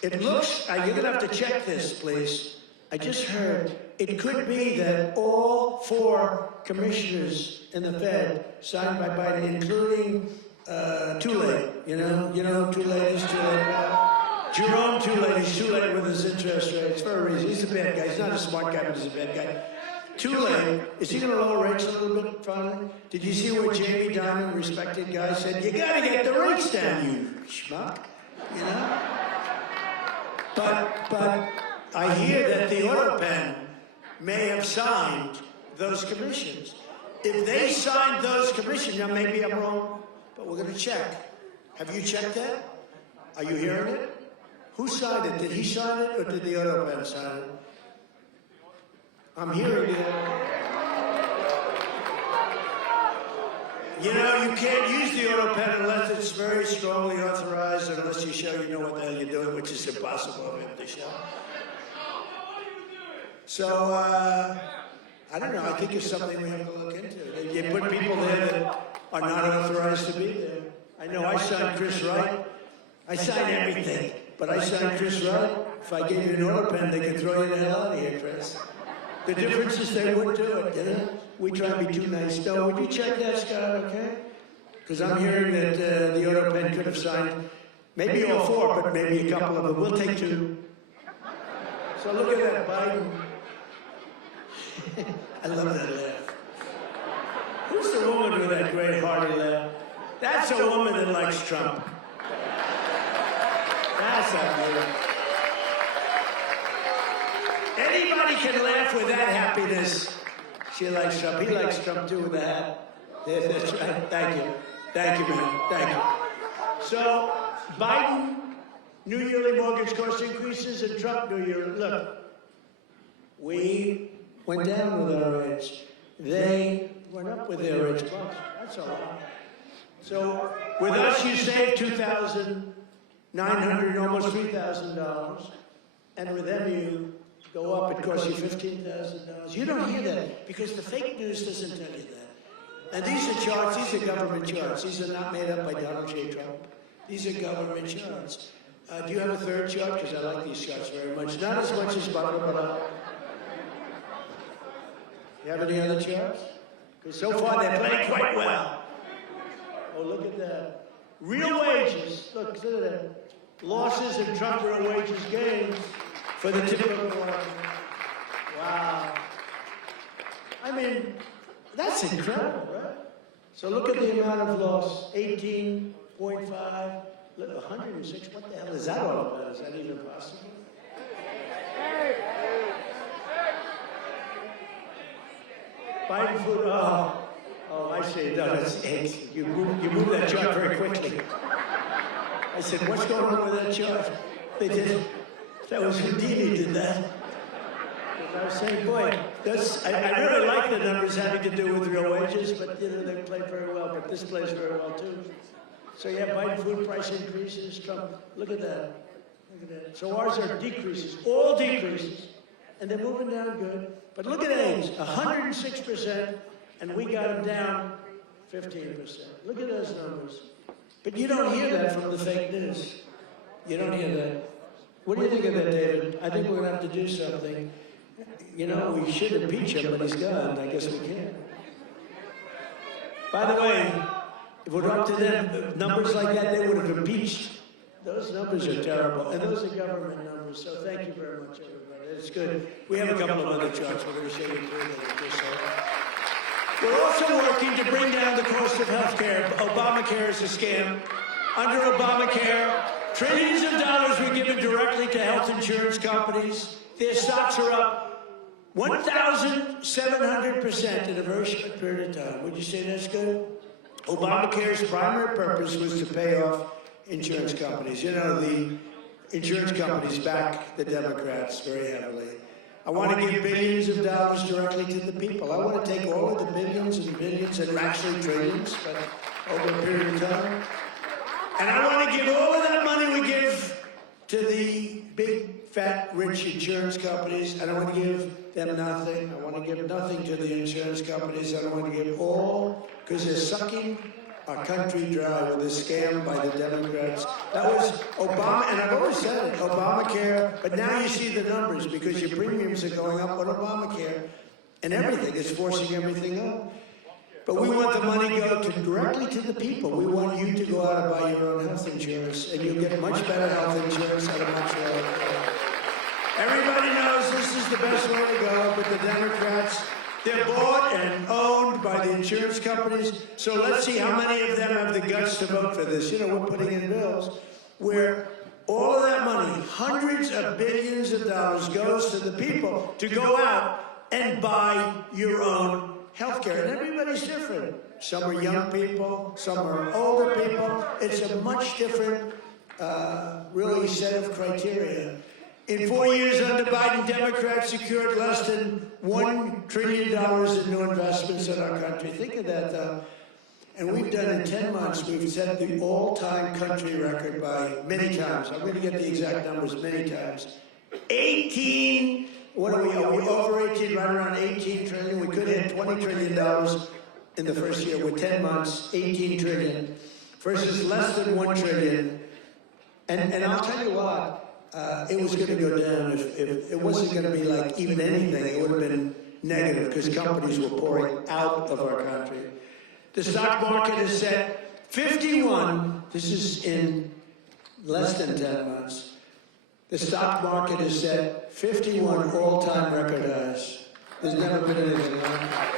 it looks, you're going to have to check this, please. I just heard it could be that all 4 commissioners in the Fed signed by Biden, including Too Late, you know who Too Late is? Too Late. Jerome Too Late is too late with his interest rates for a reason. He's a bad guy. He's not a smart guy, but he's a bad guy. Too Late. Is he going to lower rates a little bit finally? Did you see what Jamie Dimon, respected guy, said? You got to get the rates down, you schmuck. You know? But I hear that the Autopen may have signed those commissions. If they signed those commissions, now maybe I'm wrong, but we're going to check. Have you checked that? Are you hearing it? Who signed it? Did he sign it or did the Autopen sign it? I'm hearing it. You know, you can't use the Autopen unless it's very strongly authorized, unless you show you know what the hell you're doing, which is impossible of him to show. So, I don't know. I think it's something we have to look into. You put people there that are not authorized to be there. I know I signed Chris Wright. I signed everything, but I signed Chris Wright. If I gave you an Autopen, they could throw you the hell out of here, Chris. The difference is they wouldn't do it, you know? We try to be too nice. No, would you check that, Scott, okay? Because I'm hearing that the Autopen could have signed maybe all 4, but maybe a couple of them. We'll take 2. So look at that, Biden. I love that laugh. Who's the woman with that great hearty laugh? That's a woman that likes Trump. That's a woman. Anybody can laugh with that happiness. She likes Trump. He likes Trump too with the hat. Yeah, that's right. Thank you. Thank you, man. Thank you. So, Biden, new yearly mortgage cost increases, and Trump, new year. Look, we went down with our rates. They went up with their rates. That's a lot. So with us, you save $2,900, almost $3,000, and with them, you go up. It costs you $15,000. You don't hear that because the fake news doesn't tell you that. And these are charts. These are government charts. These are not made up by Donald J. Trump. These are government charts. Do you have a third chart? Because I like these charts very much. Not as much as Butler, but you have any other charts? Because so far they're playing quite well. Oh, look at that. Real wages. Look at that. Losses and Trump real wages gains for the typical American. Wow. I mean, that's incredible, right? So look at the amount of loss. 18.5, 106. What the hell is that all about? Is that even possible? Biden food. Oh, I see. No, you move that chart very quickly. I said, what's going on with that chart? They did. That was Houdini did that. I was saying, boy, I really like the numbers having to do with real wages, but you know, they play very well. But this plays very well too. So yeah, Biden food price increases. Trump, look at that. Look at that. So ours are decreases, all decreases, and they're moving down good. But look at AIDS, 106%, and we got them down 15%. Look at those numbers. But you don't hear that from the fake news. You don't hear that. What do you think of that, David? I think we're going to have to do something. You know, we should impeach him, but he's gone. I guess we can. By the way, if it were up to them, numbers like that, they would have impeached. Those numbers are terrible, and those are government numbers. So thank you very much, everybody. It's good. We have a couple of other charts we're going to show you too. We're also working to bring down the cost of health care. Obamacare is a scam. Under Obamacare, trillions of dollars were given directly to health insurance companies. Their stocks are up 1,700% in a very short period of time. Would you say that's good? Obamacare's primary purpose was to pay off insurance companies. You know, the insurance companies back the Democrats very heavily. I want to give billions of dollars directly to the people. I want to take all of the billions and billions and actually trillions, but over a period of time. And I want to give all of that money we give to the big, fat, rich insurance companies. I don't want to give them nothing. I want to give nothing to the insurance companies. I don't want to give all, because they're sucking our country dry with a scam by the Democrats. That was Obama, and I've always said it, Obamacare, but now you see the numbers because your premiums are going up on Obamacare, and everything is forcing everything up. But we want the money to go directly to the people. We want you to go out and buy your own health insurance, and you'll get much better health insurance at a much lower cost. Everybody knows this is the best way to go, but the Democrats, they're bought and owned by the insurance companies. So let's see how many of them have the guts to vote for this. You know, we're putting in bills where all of that money, hundreds of billions of dollars, goes to the people to go out and buy your own health care. And everybody's different. Some are young people, some are older people. It's a much different, really, set of criteria. In 4 years under Biden, Democrats secured less than $1 trillion in new investments in our country. Think of that, though. And we've done in 10 months, we've set the all-time country record by many times. I'm going to get the exact numbers many times. 18, what are we over 18, right around 18 trillion. We could hit $20 trillion in the first year with 10 months, 18 trillion, versus less than 1 trillion. And I'll tell you what, it was going to go down if it wasn't going to be like even anything. It would have been negative because companies were pouring out of our country. The stock market is set 51. This is in less than 10 months. The stock market is set 51 all-time record highs. There's never been anything like that.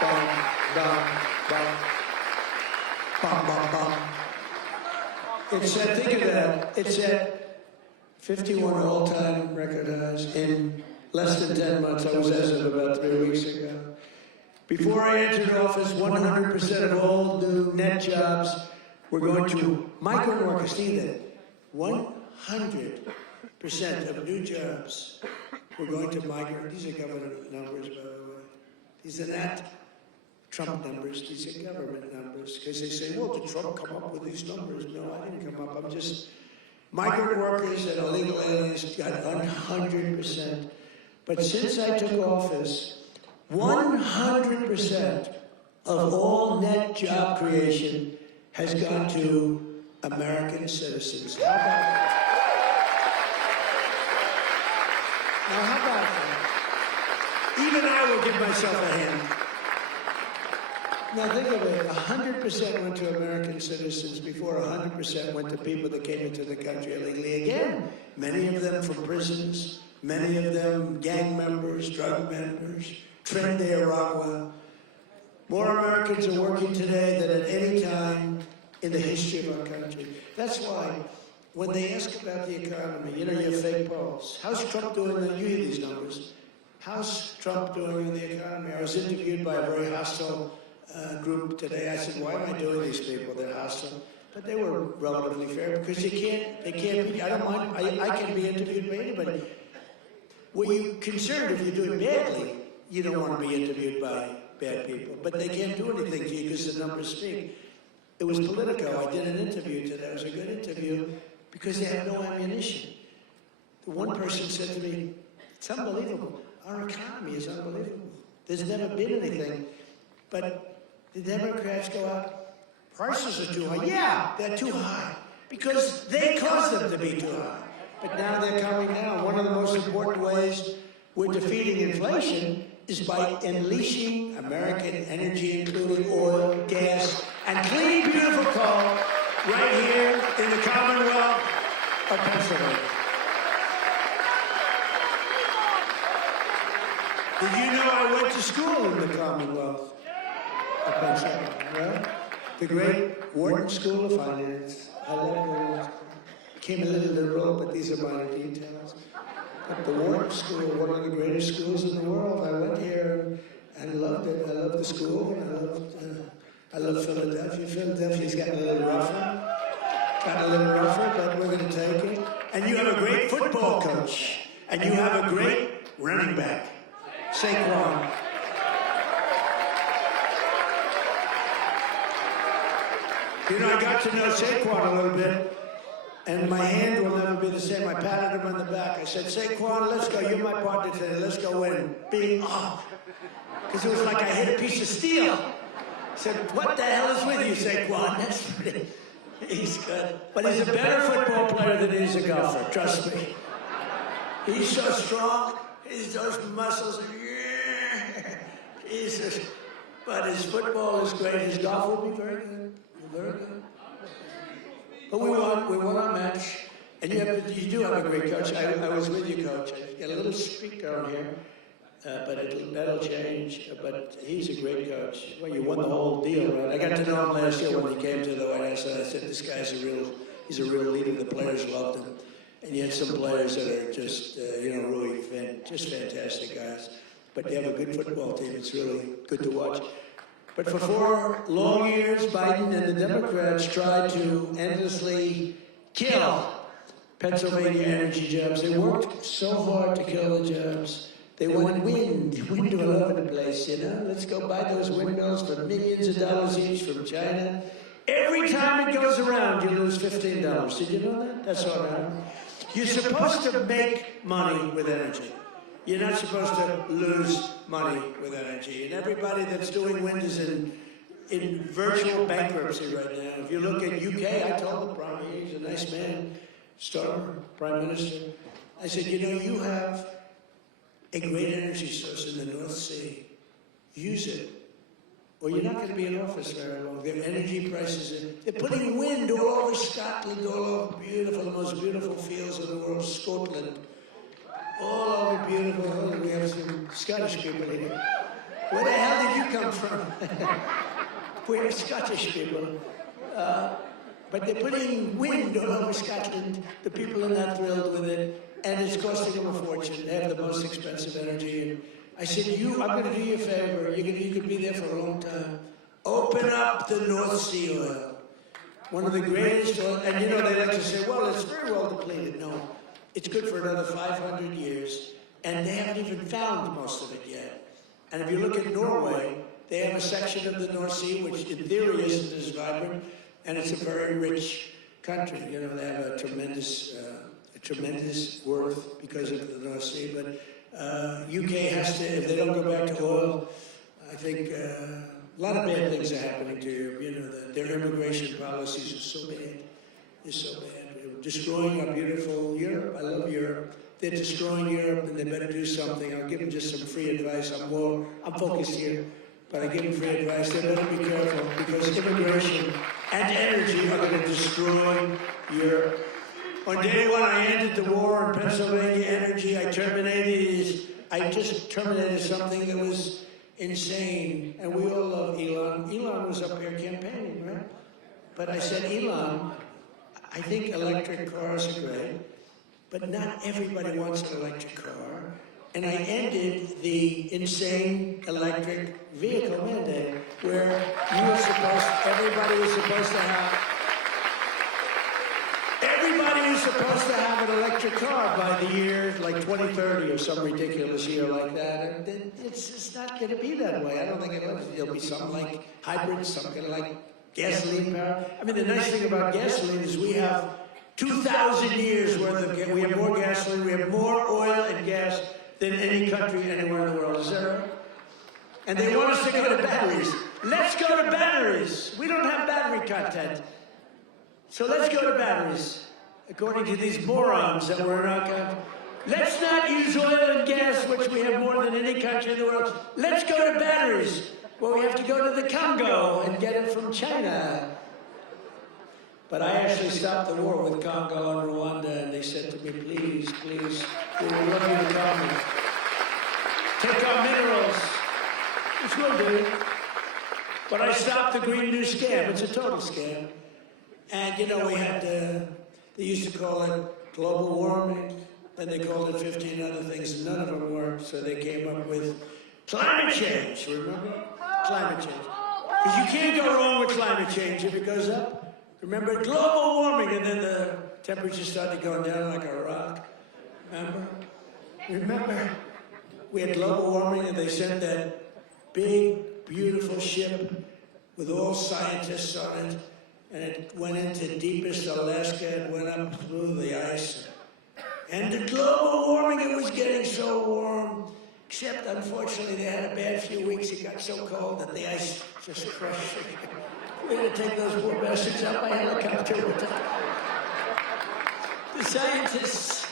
Bum, bum, bum, bum, bum. It's at, think of that. It's at 51 all-time record highs in less than 10 months. I was as of about 3 weeks ago. Before I entered office, 100% of all new net jobs We're going to migrant workers. See that 100% of new jobs we're going to migrant. These are government numbers, by the way. These are not Trump numbers. These are government numbers. Because they say, well, did Trump come up with these numbers? No, I didn't come up. I'm just... Migrant workers and illegal aliens got 100%. But since I took office, 100% of all net job creation has gone to American citizens. How about that? Now, how about that? Even I will give myself a hand. Now think of it, 100% went to American citizens before 100% went to people that came into the country illegally. Again, many of them from prisons, many of them gang members, drug members, Tren de Aragua. More Americans are working today than at any time in the history of our country. That's why when they ask about the economy, you know, you have fake polls. How's Trump doing? You hear these numbers. How's Trump doing in the economy? I was interviewed by a very hostile group today. I said, why am I doing these people? They're hostile. But they were relatively fair because they can't be, I don't mind, I can be interviewed by anybody. Were you concerned if you're doing badly? You don't want to be interviewed by bad people. But they can't do anything to you because the numbers speak. It was Politico. I did an interview today. It was a good interview because they have no ammunition. The one person said to me, it's unbelievable. Our economy is unbelievable. There's never been anything. But the Democrats go out, prices are too high. Yeah, they're too high because they caused them to be too high. But now they're coming down. One of the most important ways we're defeating inflation is by unleashing American energy, including oil, gas, and clean, beautiful coal right here in the Commonwealth of Pennsylvania. Did you know I went to school in the Commonwealth of Pennsylvania? Right? The great Wharton School of Finance. I love it. Became a little liberal, but these are minor details. But the Wharton School, one of the greatest schools in the world. I went here and loved it. I loved the school, and I love Philadelphia. Philadelphia's gotten a little rougher. But we're going to take it. And you have a great football coach, and you have a great running back, Saquon. You know, I got to know Saquon a little bit, and my hand will never be the same. I patted him on the back. I said, Saquon, let's go. You're my partner today. Let's go win. Being off. Because it was like I hit a piece of steel. I said, what the hell is with you, Saquon? That's pretty. He's good. But he's a better football player than he is a golfer. Trust me. He's so strong. He's those muscles. But his football is great. His golf will be very good. Very good. But we won our match. And you do have a great coach. I was with you, Coach. I got a little streak down here, but that'll change. But he's a great coach. Well, you won the whole deal, right? I got to know him last year when he came to the White House, and I said, this guy's he's a real leader. The players loved him. And you had some players that are just, really just fantastic guys. But they have a good football team. It's really good to watch. But for 4 long years, Biden and the Democrats tried to endlessly kill Pennsylvania energy jobs. They worked so hard to kill the jobs. They wanted wind all over the place, you know? Let's go buy those windmills for millions of dollars each from China. Every time it goes around, you lose $15. Did you know that? That's all right. You're supposed to make money with energy. You're not supposed to lose money with energy. And everybody that's doing wind is in virtual bankruptcy right now. If you look at UK, I told the Prime Minister, he's a nice man, Starmer, Prime Minister. I said, you have a great energy source in the North Sea. Use it. Or you're not going to be in office very long. Their energy prices, they're putting wind all over Scotland, all over the most beautiful fields in the world, Scotland. All over beautiful. We have some Scottish people here. Where the hell did you come from? We're Scottish people. But they're putting wind all over Scotland. The people are not thrilled with it. And it's costing them a fortune. They have the most expensive energy. And I said, I'm going to do you a favor. You could be there for a long time. Open up the North Sea oil. one of the greatest, and you know, they like to say, well, it's very well depleted. No, it's good for another 500 years, and they haven't even found most of it yet. And if you look at Norway, they have a section of the North Sea, which in theory isn't as vibrant, and it's a very rich country. You know, they have a tremendous worth because of the North Sea, but UK has to, if they don't go back to oil, I think a lot of bad things are happening to Europe. You know, their immigration policies are so bad. They're so bad. They're destroying our beautiful Europe. I love Europe. They're destroying Europe, and they better do something. I'll give them just some free advice. I'm focused here, but I give them free advice. They better be careful, because immigration and energy are going to destroy Europe. On day one, I ended the war in Pennsylvania energy. I just terminated something that was insane. And we all love Elon. Elon was up here campaigning, right? But I said, Elon, I think electric cars are great, but not everybody wants an electric car. And I ended the insane electric vehicle mandate, where everybody was supposed to have an electric car by the year like 2030 or some ridiculous year like that. And it's just not going to be that way. I don't think it'll be something like hybrid, something like gasoline power. I mean, the nice thing about gasoline is we have 2,000 years worth of gas. We have more gasoline, we have more oil and gas than any country anywhere in the world. Is that right? And they want us to go to batteries. Let's go to batteries. We don't have battery content. So let's go to batteries, according to these morons that were in our country. Let's not use oil and gas, which we have more than any country in the world. Let's go to batteries. Well, we have to go to the Congo and get it from China. But I actually stopped the war with Congo and Rwanda, and they said to me, please, please, we will love you to come. Take our minerals, which we'll do. But I stopped the Green New Scam. It's a total scam. And, you know, we had, they used to call it global warming, and they called it 15 other things, and none of them worked. So they came up with climate change, remember? Climate change. Because you can't go wrong with climate change if it goes up. Remember, global warming, and then the temperature started going down like a rock. Remember? We had global warming, and they sent that big, beautiful ship with all scientists on it, and it went into deepest Alaska and went up through the ice. And the global warming, it was getting so warm, except unfortunately they had a bad few weeks. It got so cold that the ice just crushed. We're going to take those poor bastards out by helicopter. The scientists,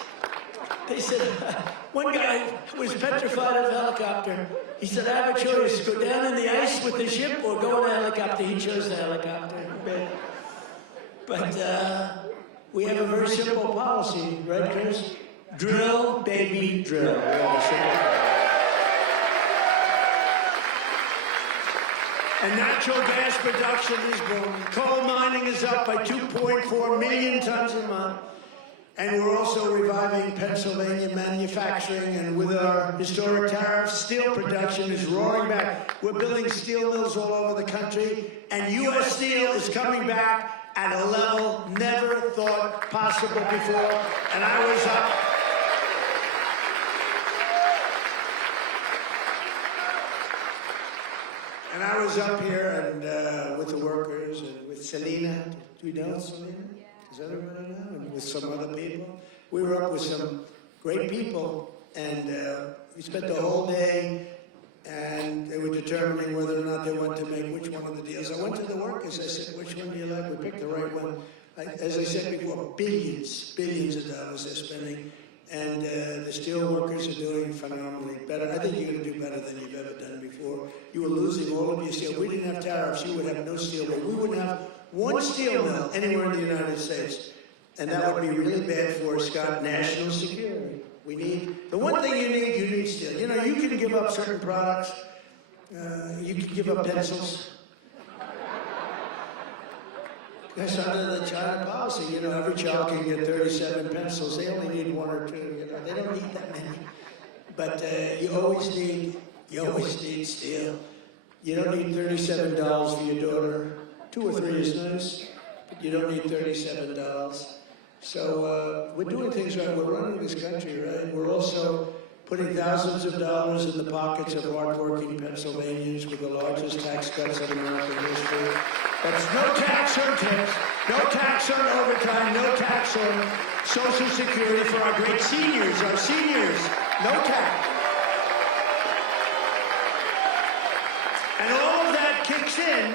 they said, one guy was petrified of a helicopter. He said, I have a choice, go down in the ice with the ship or go in a helicopter. He chose the helicopter. But we have a very simple policy, right, Chris? Drill, baby, drill. And natural gas production is booming. Coal mining is up by 2.4 million tons a month. And we're also reviving Pennsylvania manufacturing. And with our historic tariffs, steel production is roaring back. We're building steel mills all over the country. And U.S. Steel is coming back at a level never thought possible before. And I was up. And I was up here and with the workers and with Selena. Do you know Selena? Does everybody know? And with some other people. We were up with some great people, and we spent the whole day, and they were determining whether or not they wanted to make which one of the deals. I went to the workers. I said, which one do you like? We picked the right one. As I said before, billions of dollars they're spending. And the steel workers are doing phenomenally better. I think you're going to do better than you've ever done before. You were losing all of your steel. We didn't have tariffs. You would have no steel. We wouldn't have one steel mill anywhere in the United States. And that would be really bad for, Scott, national security. We need, the one thing you need steel. You know, you can give up certain products. You can give up pencils. That's under the China policy. You know, every child can get 37 pencils. They only need one or two. You know, they don't need that many. But you always need steel. You don't need $37 for your daughter. 2 or 3 is nice. but you don't need $37. So we're doing things right. We're running this country right. We're also putting thousands of dollars in the pockets of hardworking Pennsylvanians with the largest tax cuts in American history. That's no tax on tips, no tax on overtime, no tax on Social Security for our great seniors, our seniors, no tax. And all of that kicks in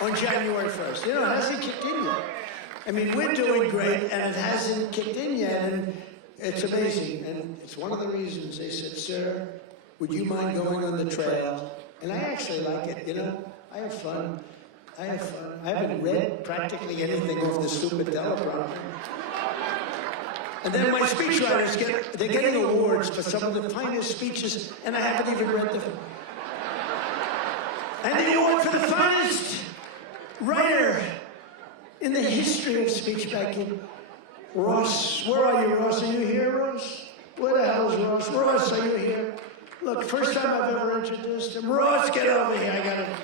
on January 1st. You know, it hasn't kicked in yet. I mean, we're doing great, and it hasn't kicked in yet, and it's amazing. And it's one of the reasons they said, sir, would you mind going on the trail? And I actually like it, you know. I have fun. I have fun. I haven't read practically anything off the stupid teleprompter. And then my speechwriters they're getting awards for some of the finest speeches, and I haven't even read them. And the award for the finest writer in the history of speech making. Ross, where are you, Ross? Are you here, Ross? Where the hell is Ross? Ross, are you here? Look, first time I've ever introduced him. Ross, get over here. I got him.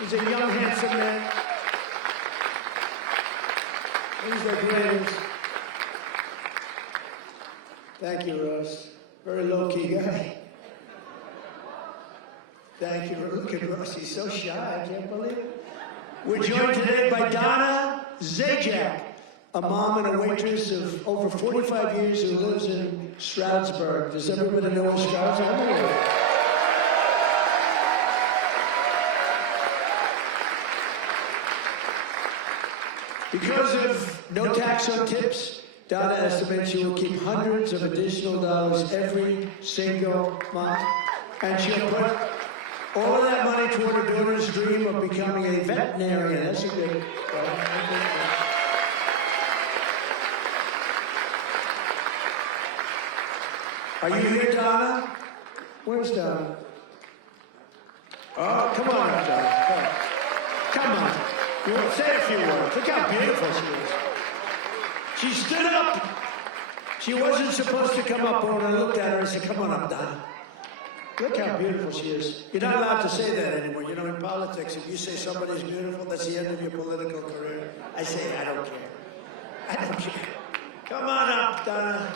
He's a young, handsome man. He's the greatest. Thank you, Ross. Very low-key guy. Thank you. Look at Ross. He's so shy. I can't believe it. We're joined today by Donna Zajac, a mom and a waitress of over 45 years who lives in Stroudsburg. Does everybody know where Stroudsburg is? Because of no tax on tips, Donna estimates she will keep hundreds of additional dollars every single month, and she'll put all of that money toward her daughter's dream of becoming a veterinarian. That's a good. Are you here, Donna? Where's Donna? Oh, come on, Donna. Come on. You want to say a few words. Look how beautiful she is. She stood up. She wasn't supposed to come up, when I looked at her and said, come on up, Donna. Look how beautiful she is. You're not allowed to say that anymore. You know, in politics, if you say somebody's beautiful, that's the end of your political career. I say, I don't care. I don't care. Come on up, Donna.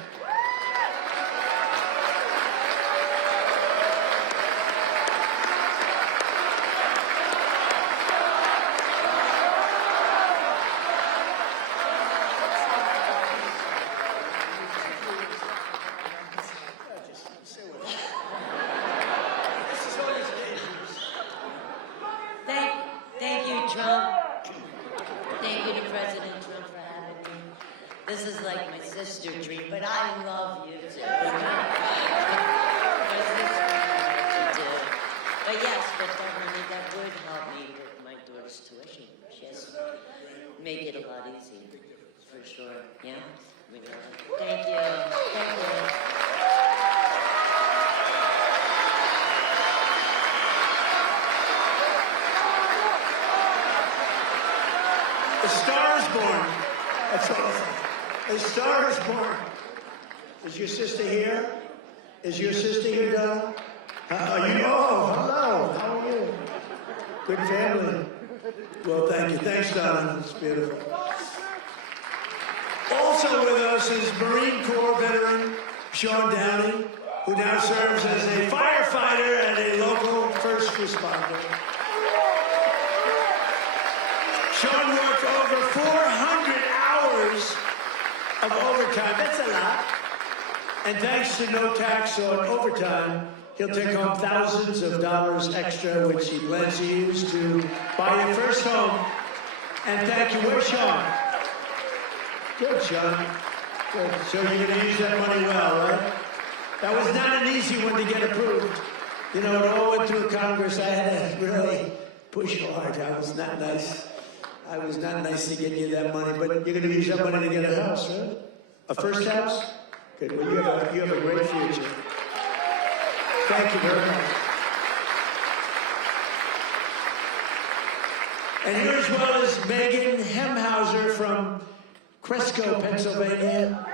Thank you, Trump. Thank you to President Trump for having me. This is like my sister dream, but I love you too. My sister loves you too. But yes, but definitely that would help me with my daughter's tuition. Just make it a lot easier, for sure. Yeah? Thank you. Thank you. A star is born. That's awesome. A star is born. Is your sister here? Is your sister here, Donna? Are you? Oh, hello. How are you? Good family. Well, thank you. Thanks, Donna. It's beautiful. Also with us is Marine Corps veteran Sean Downey, who now serves as a firefighter and a local first responder. Sean worked over 400 hours of overtime. That's a lot. And thanks to no tax on overtime, he'll take home thousands of dollars extra, which he plans to use to buy your first home. And thank you. Where's Sean? Good, Sean. Good. So you're going to use that money well, right? That was not an easy one to get approved. You know, it all went through Congress. I had to really push hard. I was not nice. I was not nice to get you that money, but you're going to use that money to get a house, right? A first house? Good. Well, you have a great future. Thank you very much. And here as well is Megan Hemhauser from Cresco, Pennsylvania.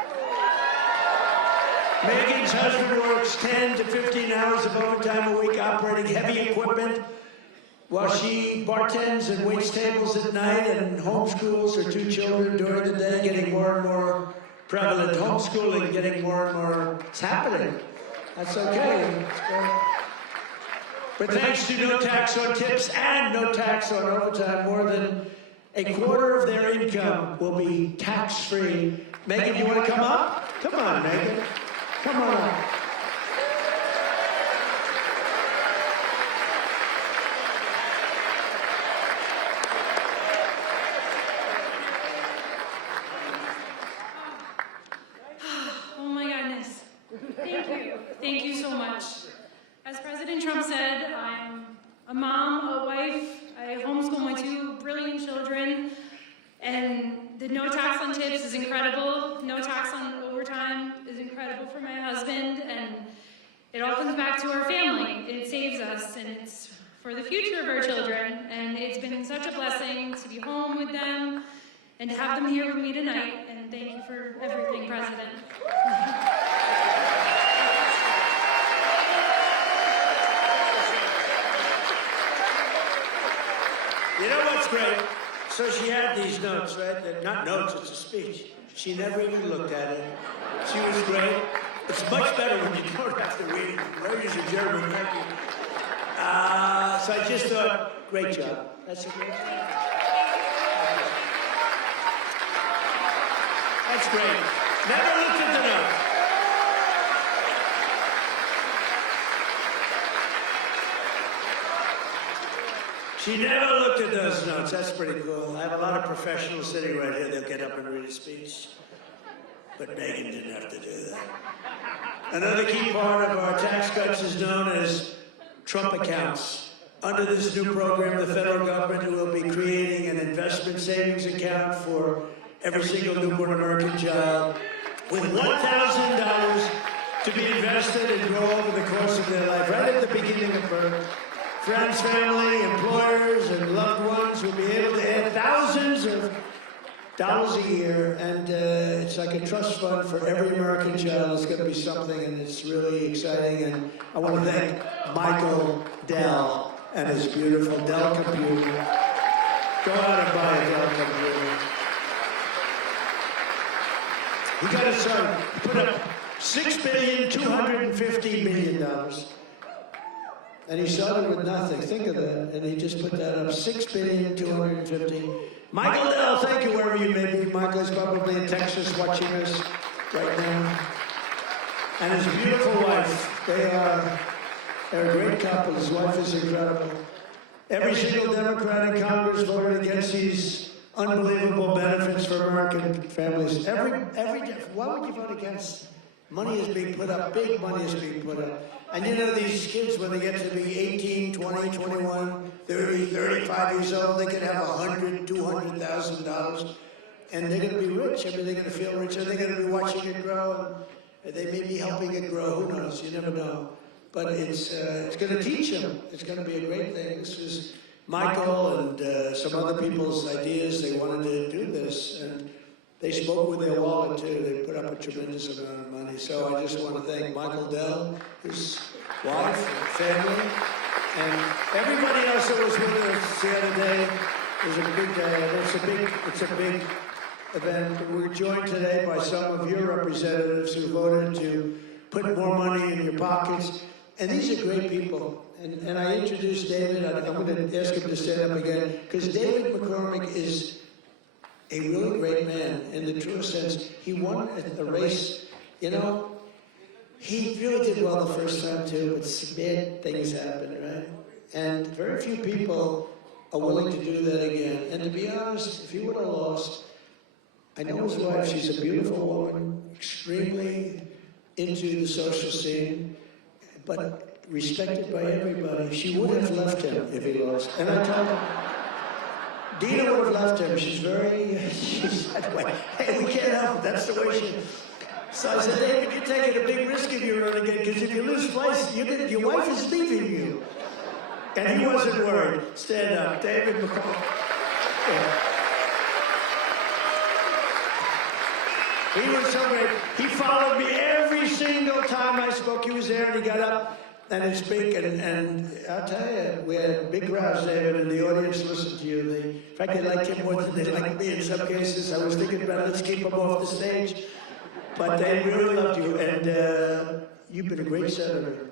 Megan's husband works 10 to 15 hours of overtime a week operating heavy equipment while she bartends and waits tables at night and homeschools her 2 children during the day, getting more and more prevalent. Homeschooling getting more and more, it's happening. That's okay. It's great. But thanks to no tax on tips and no tax on overtime, more than a quarter of their income will be tax-free. Megan, you want to come up? Come on, Megan. Come on up. Oh my goodness. Thank you. Thank you so much. As President Trump said, I'm a mom, a wife, I homeschool my 2 brilliant children, and the no tax on tips is incredible. No tax on overtime is incredible for my husband, and it all comes back to our family. It saves us, and it's for the future of our children, and it's been such a blessing to be home with them and to have them here with me tonight, and thank you for everything, President. You know what's great? So she had these notes, right? They're not notes, it's a speech. She never even looked at it. She was great. It's much better when you don't have to read it. Ladies and gentlemen, thank you. So I just thought, great job. That's a great job. That's great. Never looked at the notes. She never looked at those notes. That's pretty cool. I have a lot of professionals sitting right here. They'll get up and read a speech. But Megan didn't have to do that. Another key part of our tax cuts is known as Trump accounts. Under this new program, the federal government will be creating an investment savings account for every single newborn American child with $1,000 to be invested and grow over the course of their life, right at the beginning of birth. Friends, family, employers, and loved ones will be able to add thousands of dollars a year, and it's like a trust fund for every American child. It's going to be something, and it's really exciting. And I want to thank Michael Dell and his beautiful Dell computer. Go out and buy a Dell computer. He got it started. He put up $6,250 million. And he started with nothing. Think of that. And he just put that up. $6,250,000,000. Michael Dell, thank you wherever you may be. Michael is probably in Texas watching us right now. And his beautiful wife. They're a great couple. His wife is incredible. Every single Democrat in Congress voted against these unbelievable benefits for American families. Why would you vote against? Money is being put up, big money is being put up. And you know, these kids, when they get to be 18, 20, 21, 30, 35 years old, they could have $100,000, $200,000, and they're going to be rich. I mean, they're going to feel rich, and they're going to be watching it grow, and they may be helping it grow. Who knows? You never know. But it's going to teach them. It's going to be a great thing. This is Michael and some other people's ideas. They wanted to do this, and they spoke with their wallet, too. They put up a tremendous amount of money. So I just want to thank Michael Dell, his wife, and family, and everybody else that was with us the other day. It was a big day. It's a big event. We're joined today by some of your representatives who voted to put more money in your pockets. And these are great people. And I introduced David. I'm going to ask him to stand up again, because David McCormick is a really great man in the truest sense. He won a race. You know, he really did well the first time too, but some bad things happened, right? And very few people are willing to do that again. And to be honest, if he would have lost, I know his wife, she's a beautiful woman, extremely into the social scene, but respected by everybody. She would have left him if he lost. And I told him, Dina would have left him. She's that way. Hey, we can't help it. That's the way she is. So I said, David, you're taking a big risk if you run again, because if you lose twice, your wife is leaving you. And he wasn't worried. Stand up. David McCormick. Yeah. He was so great. He followed me every single time I spoke. He was there, and he got up. and it's big, and I'll tell you, we had big crowds, David, and the audience listened to you. In fact, they liked you more than they liked me in some cases. I was thinking about let's keep them off the stage, but they really loved you, and you've been a great senator,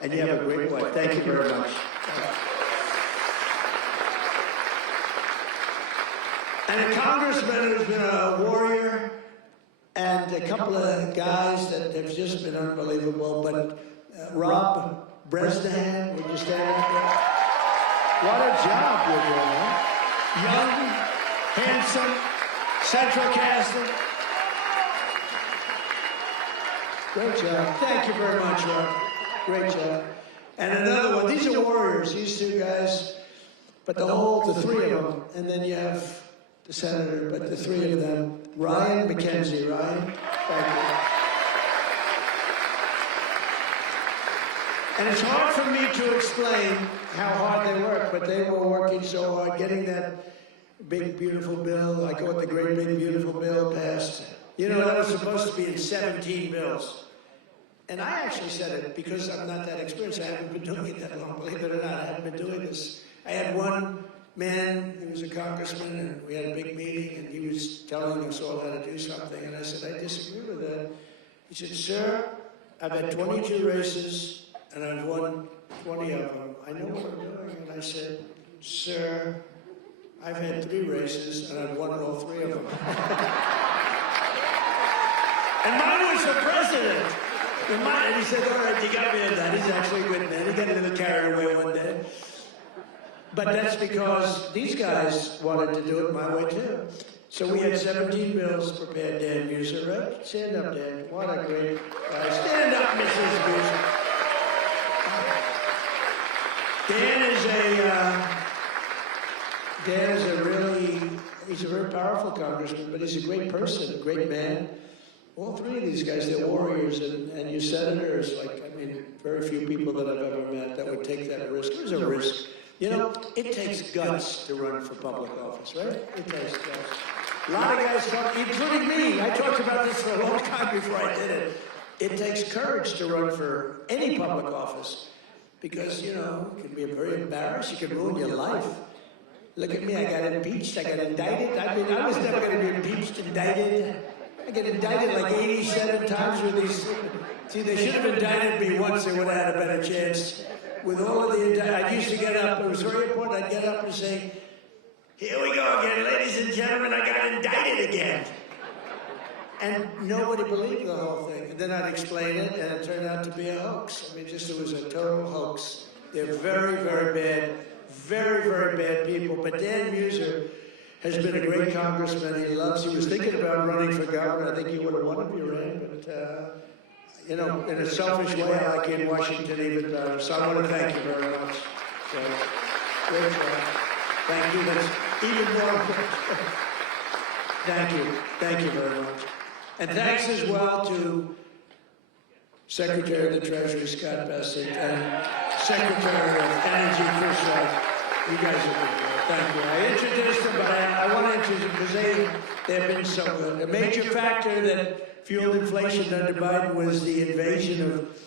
and you have a great wife. Thank you very much. And a congressman who's been a warrior, and a couple of guys that have just been unbelievable, but Rob Bresnahan, would you stand up there? What a job you're doing, huh? Young, handsome, central casting. Great job. Thank you very much, Rob. Great job. And another one. These are warriors, these two guys, but the three of them. And then you have the senator, but the three of them. Ryan McKenzie. Ryan, thank you. And it's hard for me to explain how hard they work, but they were working so hard, getting that big, beautiful bill. I call it the great, big, beautiful bill passed. You know, that was supposed to be in 17 bills. And I actually said it because I'm not that experienced. I haven't been doing it that long, believe it or not. I haven't been doing this. I had one man, he was a congressman, and we had a big meeting, and he was telling us all how to do something. And I said, I disagree with that. He said, sir, I've had 22 races, and I've won 20 of them. I know what I'm doing. And I said, sir, I've had 3 races, and I've won all 3 of them. And mine was for president. And he said, all right, you got me in that. He's actually with that. He got a little carried away one day. But that's because these guys wanted to do it my way, too. So we had 17 bills prepared, Dan Muser, right? Stand up, Dan. What a great guy. Stand up, Mrs. Muser. Dan is he's a very powerful congressman, but he's a great person, a great man. All 3 of these guys, they're warriors, and your senators, very few people that I've ever met that would take that risk. It was a risk. You know, it takes guts to run for public office, right? It takes guts. A lot of guys talk, including me. I talked about this for a long time before I did it. It takes courage to run for any public office because, you know, it can be very embarrassing. It can ruin your life. Look at me. I got impeached. I got indicted. I was never going to be impeached, indicted. I get indicted like 87 times with these. See, they should have indicted me once. They would have had a better chance. With all of the I used to get up. It was very important. I'd get up and say, here we go again, ladies and gentlemen, I got indicted again. And nobody believed the whole thing. And then I'd explain it, and it turned out to be a hoax. It was a total hoax. They're very, very bad, very, very bad people. But Dan Muser has been a great congressman. He was thinking about running for governor. I think he would have won if he ran, but you know, in a selfish way, I like you in Washington even better. So I want to thank you very much. So, great job. Thank you. That's even more. Thank you. Thank you very much. And thanks as well to Secretary of the Treasury, Scott Bessent, and Secretary of Energy, Chris Wright. You guys are good. Thank you. I introduced them, but I want to introduce them because they've been so good. A major factor that fueled inflation under Biden was the invasion of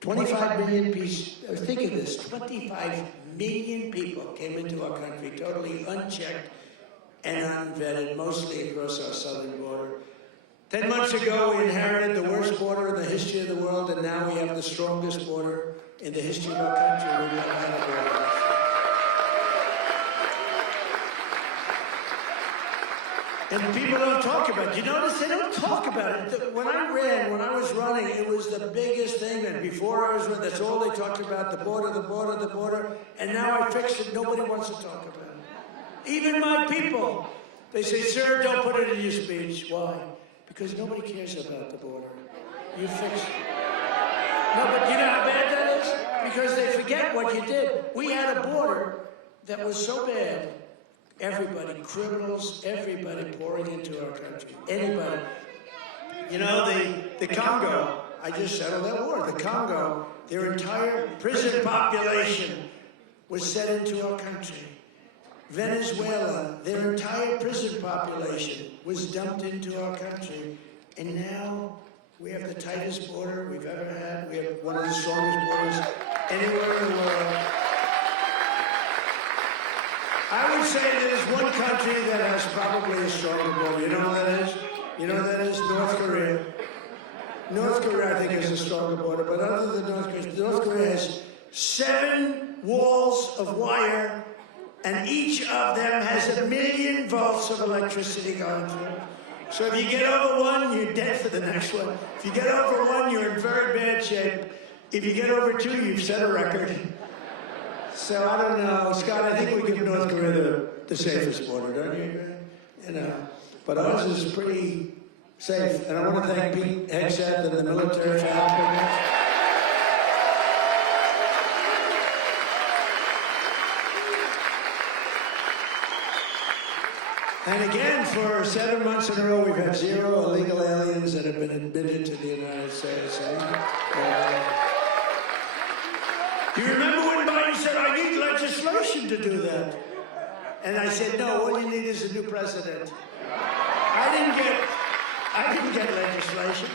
25 million people. Think of this, 25 million people came into our country, totally unchecked and unvetted, mostly across our southern border. 10 months ago, we inherited the worst border in the history of the world, and now we have the strongest border in the history of our country. We've never had a border. And people don't talk about it. You notice they don't talk about it. When I was running, it was the biggest thing. And before I was running, that's all they talked about, the border, the border, the border. And now I fixed it. Nobody wants to talk about it. Even my people. They say, sir, don't put it in your speech. Why? Because nobody cares about the border. You fixed it. No, but you know how bad that is? Because they forget what you did. We had a border that was so bad. Everybody, criminals, everybody pouring into our country. Anybody. You know, the Congo, I just settled that war. The Congo, their entire prison population was sent into our country. Venezuela, their entire prison population was dumped into our country. And now We have the tightest border we've ever had. We have one of the strongest borders anywhere in the world. I would say there's one country that has probably a stronger border. You know what that is? You know what that is? North Korea. North Korea, I think, has a stronger border. But other than North Korea has 7 walls of wire, and each of them has 1 million volts of electricity going through it. So if you get over one, you're dead for the next one. If you get over one, you're in very bad shape. If you get over 2, you've set a record. So I don't know, Scott, I think we give North Korea the safest border, don't you? You know, but ours is pretty safe. And I want to thank Pete Hegseth and the military for helping us. And again, for 7 months in a row, we've had 0 illegal aliens that have been admitted to the United States. Do you remember when Biden said, I need legislation to do that? And I said, no, all you need is a new president. I didn't get legislation.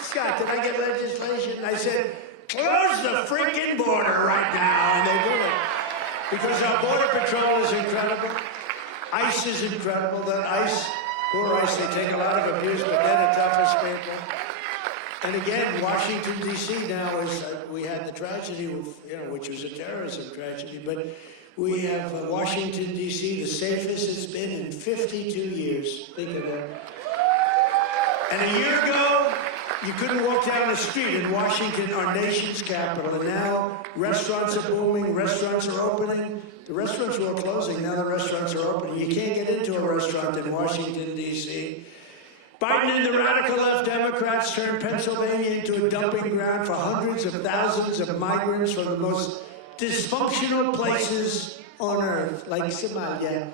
Scott, did I get legislation? I said, close the freaking border right now, and they do it. Because our border patrol is incredible. ICE is incredible. That ICE, poor ICE, they take a lot of abuse, but they're the toughest people. And again, Washington, D.C. now is, we had the tragedy, which was a terrorism tragedy, but we have Washington, D.C., the safest it's been in 52 years. Think of that. And a year ago, you couldn't walk down the street in Washington, our nation's capital. And now restaurants are booming, restaurants are opening. The restaurants were all closing, now the restaurants are opening. You can't get into a restaurant in Washington, D.C. Biden and the radical left Democrats turned Pennsylvania into a dumping ground for hundreds of thousands of migrants from the most dysfunctional places on earth, like Somalia,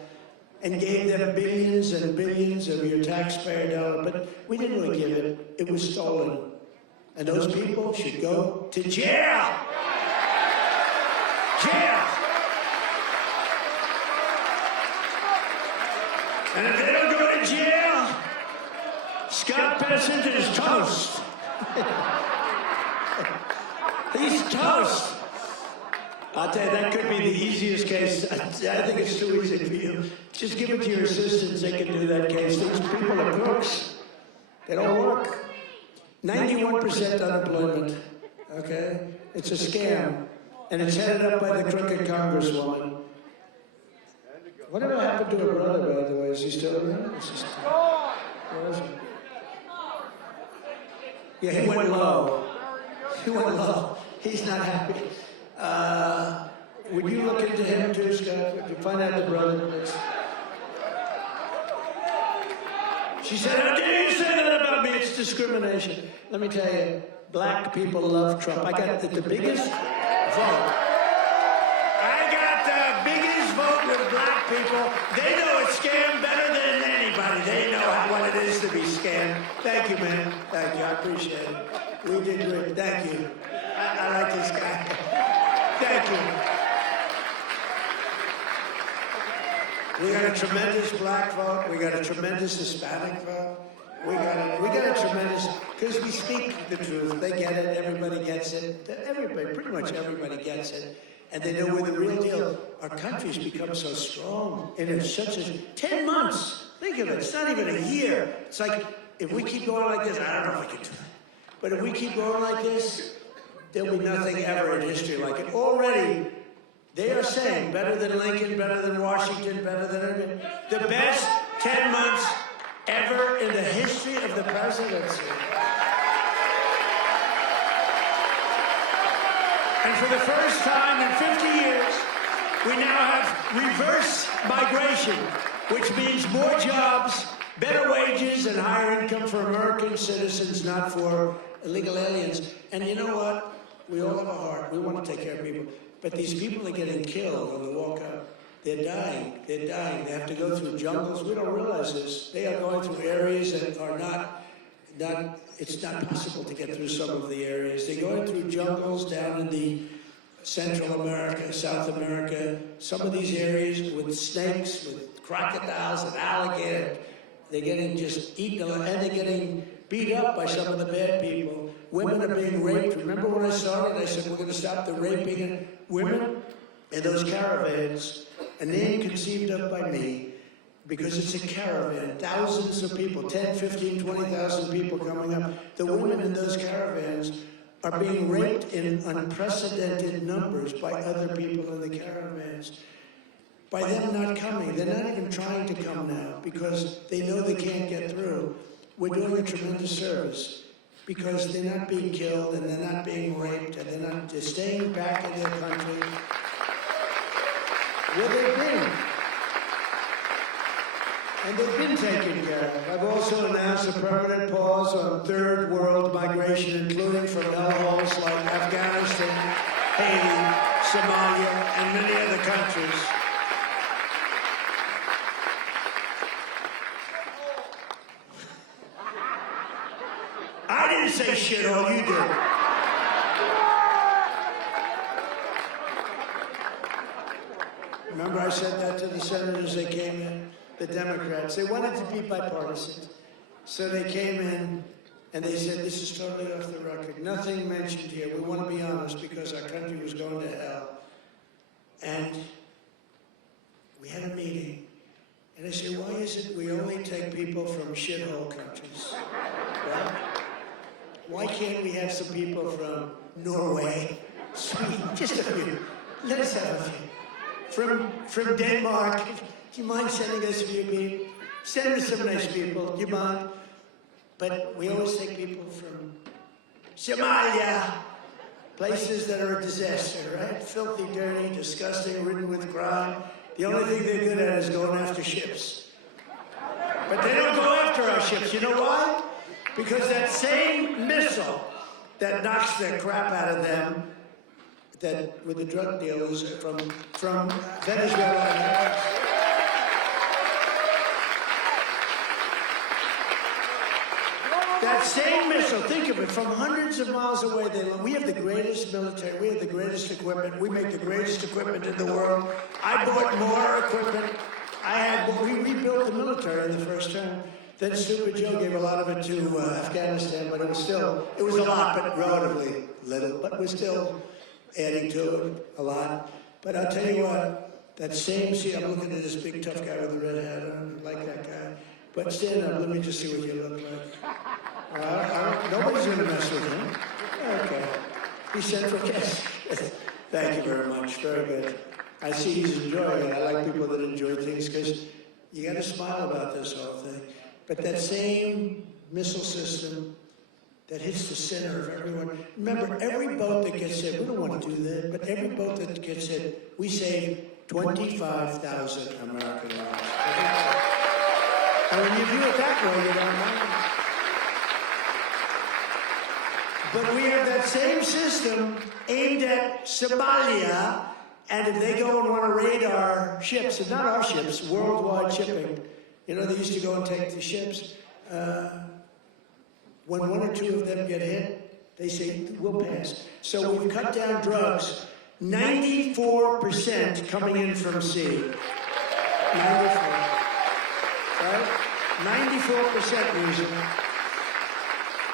and gave them billions and billions of your taxpayer dollars. But we didn't really give it. It was stolen. And those people should go to jail. Jail. And if they don't go to jail, Scott Bessent is toast. He's toast. I'll tell you, that could be the easiest case. I think it's too easy for you. Just give it to your assistants. They can do that case. These people are crooks. They don't work. 91% unemployment. Okay? It's a scam. And it's headed up by the crooked congresswoman. Whatever happened to her brother, by the way? Is he still there? Where is he? Yeah, he went low. He went low. He's not happy. Would you look into him too, Scott? Would you find out the brother? She said, how dare you say that about me? It's discrimination. Let me tell you, black people love Trump. I got the biggest vote. I got the biggest vote with black people. They know it's scam better than anybody. They know what it is to be scammed. Thank you, man. Thank you. I appreciate it. We did great. Thank you. I like this guy. Thank you. We got a tremendous black vote. We got a tremendous Hispanic vote. We got a tremendous, because we speak the truth. They get it. Everybody gets it. Everybody, pretty much everybody gets it. And they know we're the real deal. Our country's become so strong. And it's such a, 10 months. Think of it. It's not even a year. It's like, if we keep going like this, I don't know if we can do it. But if we keep going like this, there'll be nothing ever in history like it. Already, they are saying better than Lincoln, better than Washington, better than everything. The best 10 months ever in the history of the presidency. And for the first time in 50 years, we now have reverse migration, which means more jobs, better wages, and higher income for American citizens, not for illegal aliens. And you know what? We all have a heart. We want to take care of people. But these people are getting killed on the walk up. They're dying. They're dying. They have to go through jungles. We don't realize this. They are going through areas that are not, it's not possible to get through some of the areas. They're going through jungles down in the Central America, South America, some of these areas with snakes, with crocodiles and alligators. They're getting just eaten, and they're getting beat up by some of the bad people. Women are being raped. Remember when I started, I said we're going to stop the raping of women in those caravans. A name conceived of by me, because it's a caravan, thousands of people, 10, 15, 20,000 people coming up. The women in those caravans are being raped in unprecedented numbers by other people in the caravans. By them not coming, they're not even trying to come now because they know they can't get through. We're doing a tremendous service because they're not being killed and they're not being raped and they're staying back in their country where they've been. And they've been taken care of. I've also announced a permanent pause on third world migration, including from hellholes like Afghanistan, Haiti, Somalia, and many other countries. I didn't say shit, all you did. Remember I said that to the senators, they came in, the Democrats. They wanted to be bipartisan. So they came in and they said, this is totally off the record. Nothing mentioned here. We want to be honest because our country was going to hell. And we had a meeting. And I said, why is it we only take people from shithole countries? Right? Why can't we have some people from Norway, Sweden, just a few? Let us have a few. From Denmark, do you mind sending us a few people? Send us some nice people, do you mind? But we always take people from Somalia, places that are a disaster, right? Filthy, dirty, disgusting, ridden with crime. The only thing they're good at is going after ships. But they don't go after our ships. You know why? Because that same missile that knocks the crap out of them, that with the drug dealers from Venezuela. That same missile, think of it, from hundreds of miles away, we have the greatest military, we have the greatest equipment, we make the greatest equipment in the world. I bought more equipment. We rebuilt the military in the first term. Then Stupid Joe gave a lot of it to Afghanistan, but it was a lot, but relatively little, but we're still adding to it a lot. But I'll tell you what, that same, see, I'm looking at this big tough guy with the red hat on, I like that guy. But stand up, let me just see what you look like. Nobody's gonna mess with him. Okay. He's sent for guests. Thank you very much, very good. I see he's enjoying it. I like people that enjoy things because you gotta smile about this whole thing. But that same missile system that hits the center of everyone. Remember, every boat that gets hit, we don't want to do that, but every boat that gets hit, we save 25,000 American lives. And when you view it that way, you don't mind. But we have that same system aimed at Somalia, and if they go and want to raid our ships, and not our ships, worldwide shipping, you know, they used to go and take the ships. When one or two of them get hit, they say, we'll pass. So we've cut down drugs, 94% coming in from sea. 94. Right? 94% using.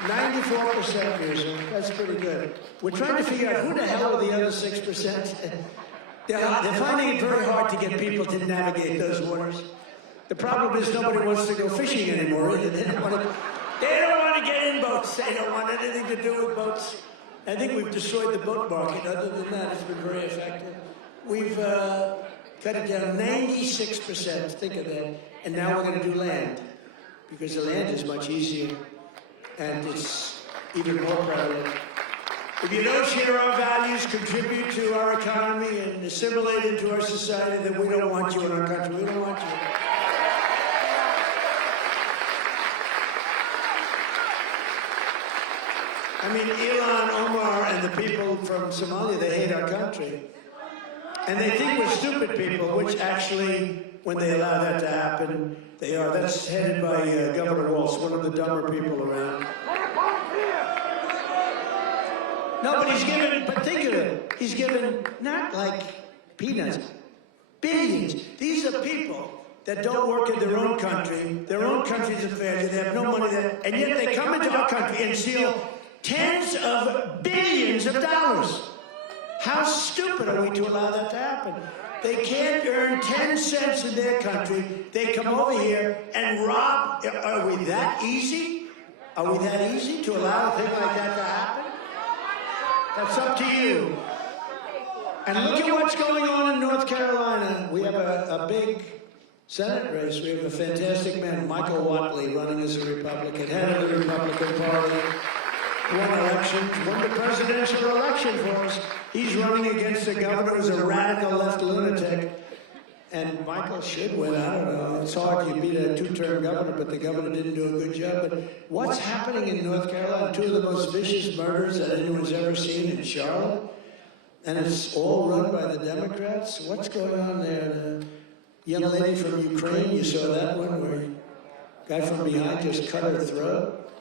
94% using. That's pretty good. We're trying to figure out who the hell are the other 6%. They're finding it very hard to get people to navigate those waters. The problem is nobody wants to go fishing anymore. They don't want to get in boats. They don't want anything to do with boats. I think we've destroyed the boat market. Other than that, it's been very effective. We've cut it down 96%. Think of that. And now we're going to do land. Because the land is much easier. And it's even more prevalent. If you don't share our values, contribute to our economy, and assimilate into our society, then we don't want you in our country. We don't want you. I mean, Ilhan Omar and the people from Somalia, they hate our country. And they think we're stupid people, which actually, when they allow that to happen, they are. That's headed by Governor Walsh, one of the dumber people around. No, but he's given, but think of it, he's given not like peanuts, billions. These are people that don't work in their own country's affairs, they have no money there, and yet they come into our country and steal tens of billions of dollars. How stupid are we to allow that to happen? They can't earn 10 cents in their country. They come over here and rob. Are we that easy? Are we that easy to allow a thing like that to happen? That's up to you. And look at what's going on in North Carolina. We have a big Senate race. We have a fantastic man, Michael Whatley, running as a Republican, head of the Republican Party. Won elections, won the presidential election for us. He's running against a governor who's a radical left lunatic. And Michael should win. I don't know. It's hard. You beat a two-term governor, but the governor didn't do a good job. But what's happening in North Carolina? Two of the most vicious murders that anyone's ever seen in Charlotte. And it's all run by the Democrats. What's going on there? The young lady from Ukraine, you saw that one where a guy from behind just cut her throat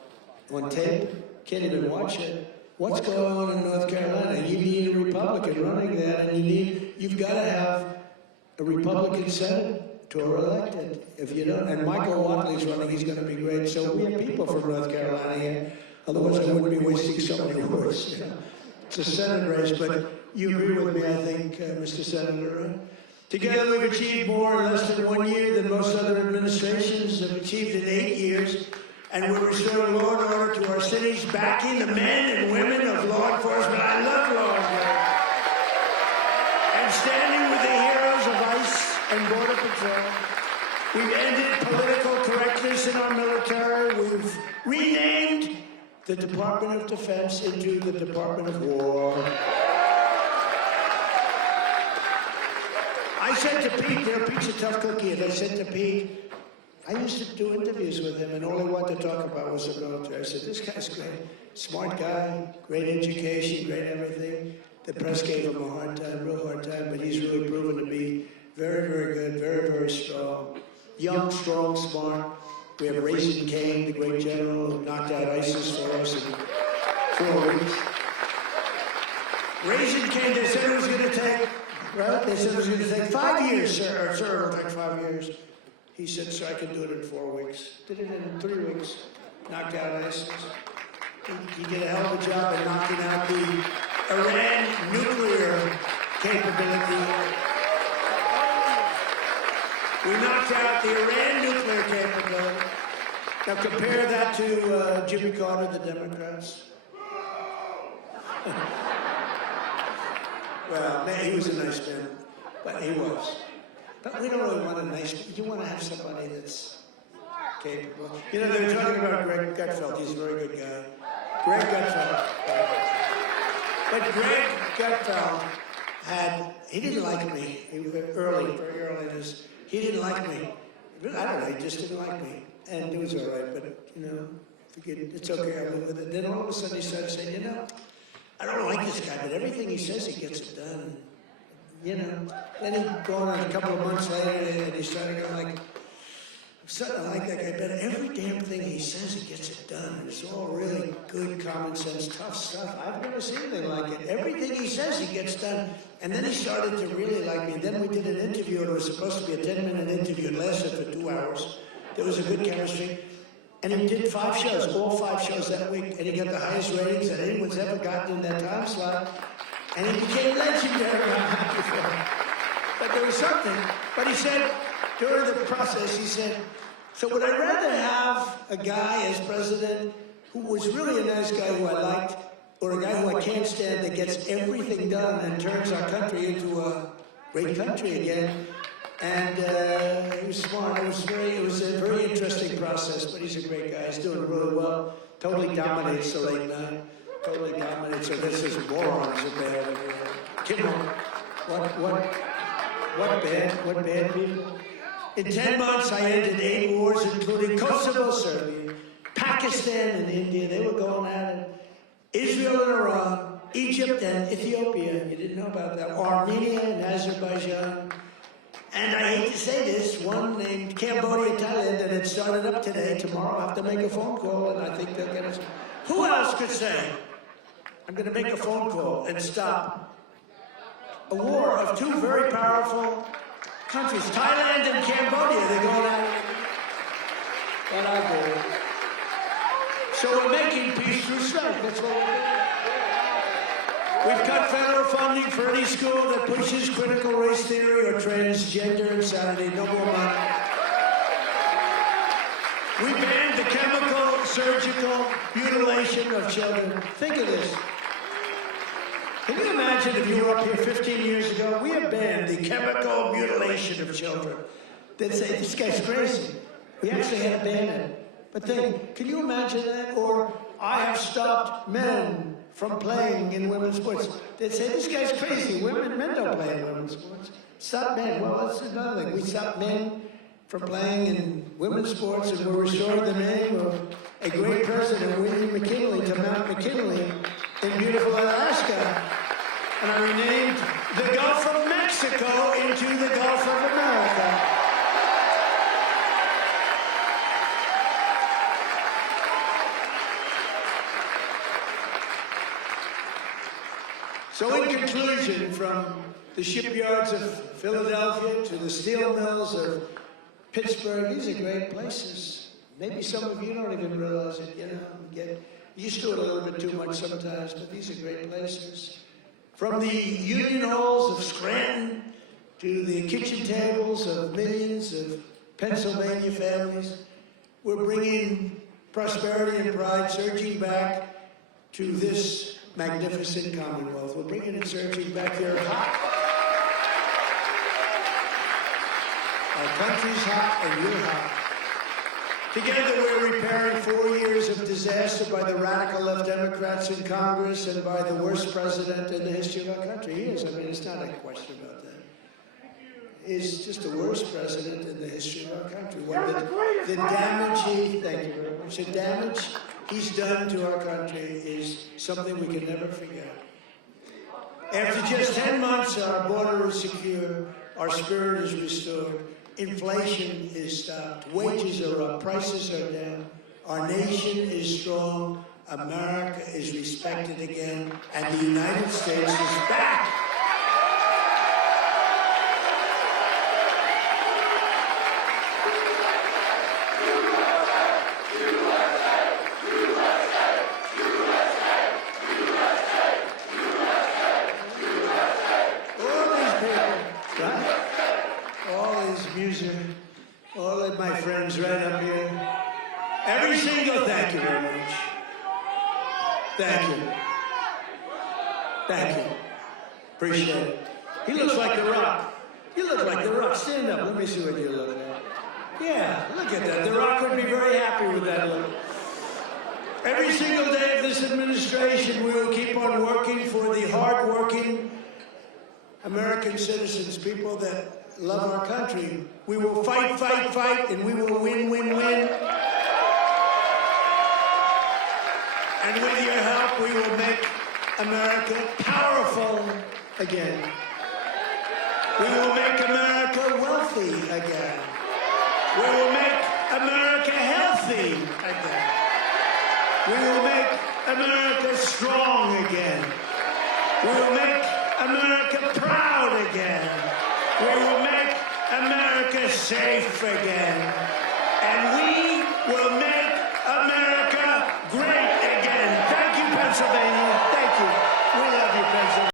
on tape. Can't even watch it. What's going on in North Carolina? You need a Republican running there, and you've got to have a Republican senator elected. If you don't, and Michael Whatley's running, he's going to be great. So we have people from North Carolina here. Otherwise, I wouldn't be wasting so many words. You know? It's a Senate race, but you agree with me, I think, Mr. Senator. Right? Together, we've achieved more in less than 1 year than most other administrations have achieved in 8 years. And we're restoring law and order to our cities, backing the men and women of law enforcement. I love law enforcement. And standing with the heroes of ICE and Border Patrol. We've ended political correctness in our military. We've renamed the Department of Defense into the Department of War. I said to Pete, Pete's a tough cookie, and I said to Pete, I used to do interviews with him, and all he wanted to talk about was the military. I said, this guy's great. Smart guy, great education, great everything. The press gave him a hard time, real hard time, but he's really proven to be very, very good, very, very strong. Young, strong, smart. We have Raisin Cain, the great general who knocked out ISIS for us in 4 weeks. Raisin Cain, they said it was going to take, right? They said it was going to take 5 years, sir. Sir, it'll take 5 years. He said, sir, I can do it in 4 weeks. Did it in 3 weeks. Knocked out ISIS. He did a hell of a job in knocking out the Iran nuclear capability. We knocked out the Iran nuclear capability. Now compare that to Jimmy Carter, the Democrats. Well, man, he was a nice man, but he was. But we don't really want a nice, you want to have somebody that's capable. You know, they were talking about Greg Gutfeld. He's a very good guy. Greg Gutfeld. But Greg Gutfeld he didn't like me. He was very early in his, he didn't like me. I don't know, he just didn't like me. And it was all right, but, you know, forget it. It's okay, I'll live with it. Then all of a sudden he started saying, you know, I don't like this guy, but everything he says, he gets it done. You know, then he'd go on a couple of months later and he started going like, I'm starting to like that guy, but every damn thing he says, he gets it done. And it's all really good, common sense, tough stuff. I've never seen anything like it. Everything he says, he gets done. And then he started to really like me. And then we did an interview, and it was supposed to be a 10-minute interview. It lasted for 2 hours. There was a good chemistry. And he did 5 shows, all 5 shows that week. And he got the highest ratings that anyone's ever gotten in that time slot. And he became legendary. I'm happy for him. But there was something. But he said, during the process, he said, so would I rather have a guy as president who was really a nice guy who I liked, or a guy who I can't stand that gets everything done and turns our country into a great country again? And he was smart. It was a very interesting process, but he's a great guy. He's doing really well. Totally dominates the late night. Totally dominates. So this is morons are bad. Come on. What bad people? In 10 months, I ended 8 wars, including Kosovo, Serbia, Pakistan, and India. They were going at it. Israel and Iran, Egypt and Ethiopia. You didn't know about that. Armenia and Azerbaijan. And I hate to say this, one named Cambodia, Thailand, that had started up today. Tomorrow I have to make a phone call, and I think they'll get us. Who else could say, I'm going to make a phone call and stop a war of 2 very powerful countries. Thailand and Cambodia, they're going at it. And I go. So we're making peace through strife. That's what we're doing. We've cut federal funding for any school that pushes critical race theory or transgender insanity. No more money. We banned the chemical, surgical mutilation of children. Think of this. Can you imagine if you were up here 15 years ago? We have banned the chemical mutilation of children. They'd say, this guy's crazy. We actually had to ban it. But think, can you imagine that? Or I have stopped men from playing in women's sports. They'd say, this guy's crazy. Men don't play in women's sports. Stop men. Well, that's another thing. We stopped men from playing in women's sports, and we're restoring the name of a great president, William McKinley, to Mount McKinley in beautiful Alaska. And I renamed the Gulf of Mexico into the Gulf of America. So in conclusion, from the shipyards of Philadelphia to the steel mills of Pittsburgh, these are great places. Maybe some of you don't even realize it, you know, get used to it a little bit too much sometimes, but these are great places. From the union halls of Scranton to the kitchen tables of millions of Pennsylvania families, we're bringing prosperity and pride surging back to this magnificent Commonwealth. We're bringing it surging back there hot. Our country's hot and you're hot. Together we're repairing 4 years of disaster by the radical left Democrats in Congress and by the worst president in the history of our country. He is. I mean, it's not a question about that. He's just the worst president in the history of our country. The damage thank you very much, the damage he's done to our country is something we can never forget. After just 10 months, our border is secure, our spirit is restored, inflation is stopped, wages are up, prices are down, our nation is strong, America is respected again, and the United States is back. All of my friends right up here. Every single thank you very much. Thank you. Thank you. Appreciate it. He looks like The Rock. You look like The Rock. Stand up. Let me see what you look like. Yeah, look at that. The Rock would be very happy with that look. Every single day of this administration, we will keep on working for the hard-working American citizens, people that love our country. We will fight, fight, fight, and we will win, win, win. And with your help, we will make America powerful again. We will make America wealthy again. We will make America healthy again. We will make America strong again. We will make America proud again. We will make America safe again. And we will make America great again. Thank you, Pennsylvania. Thank you. We love you, Pennsylvania.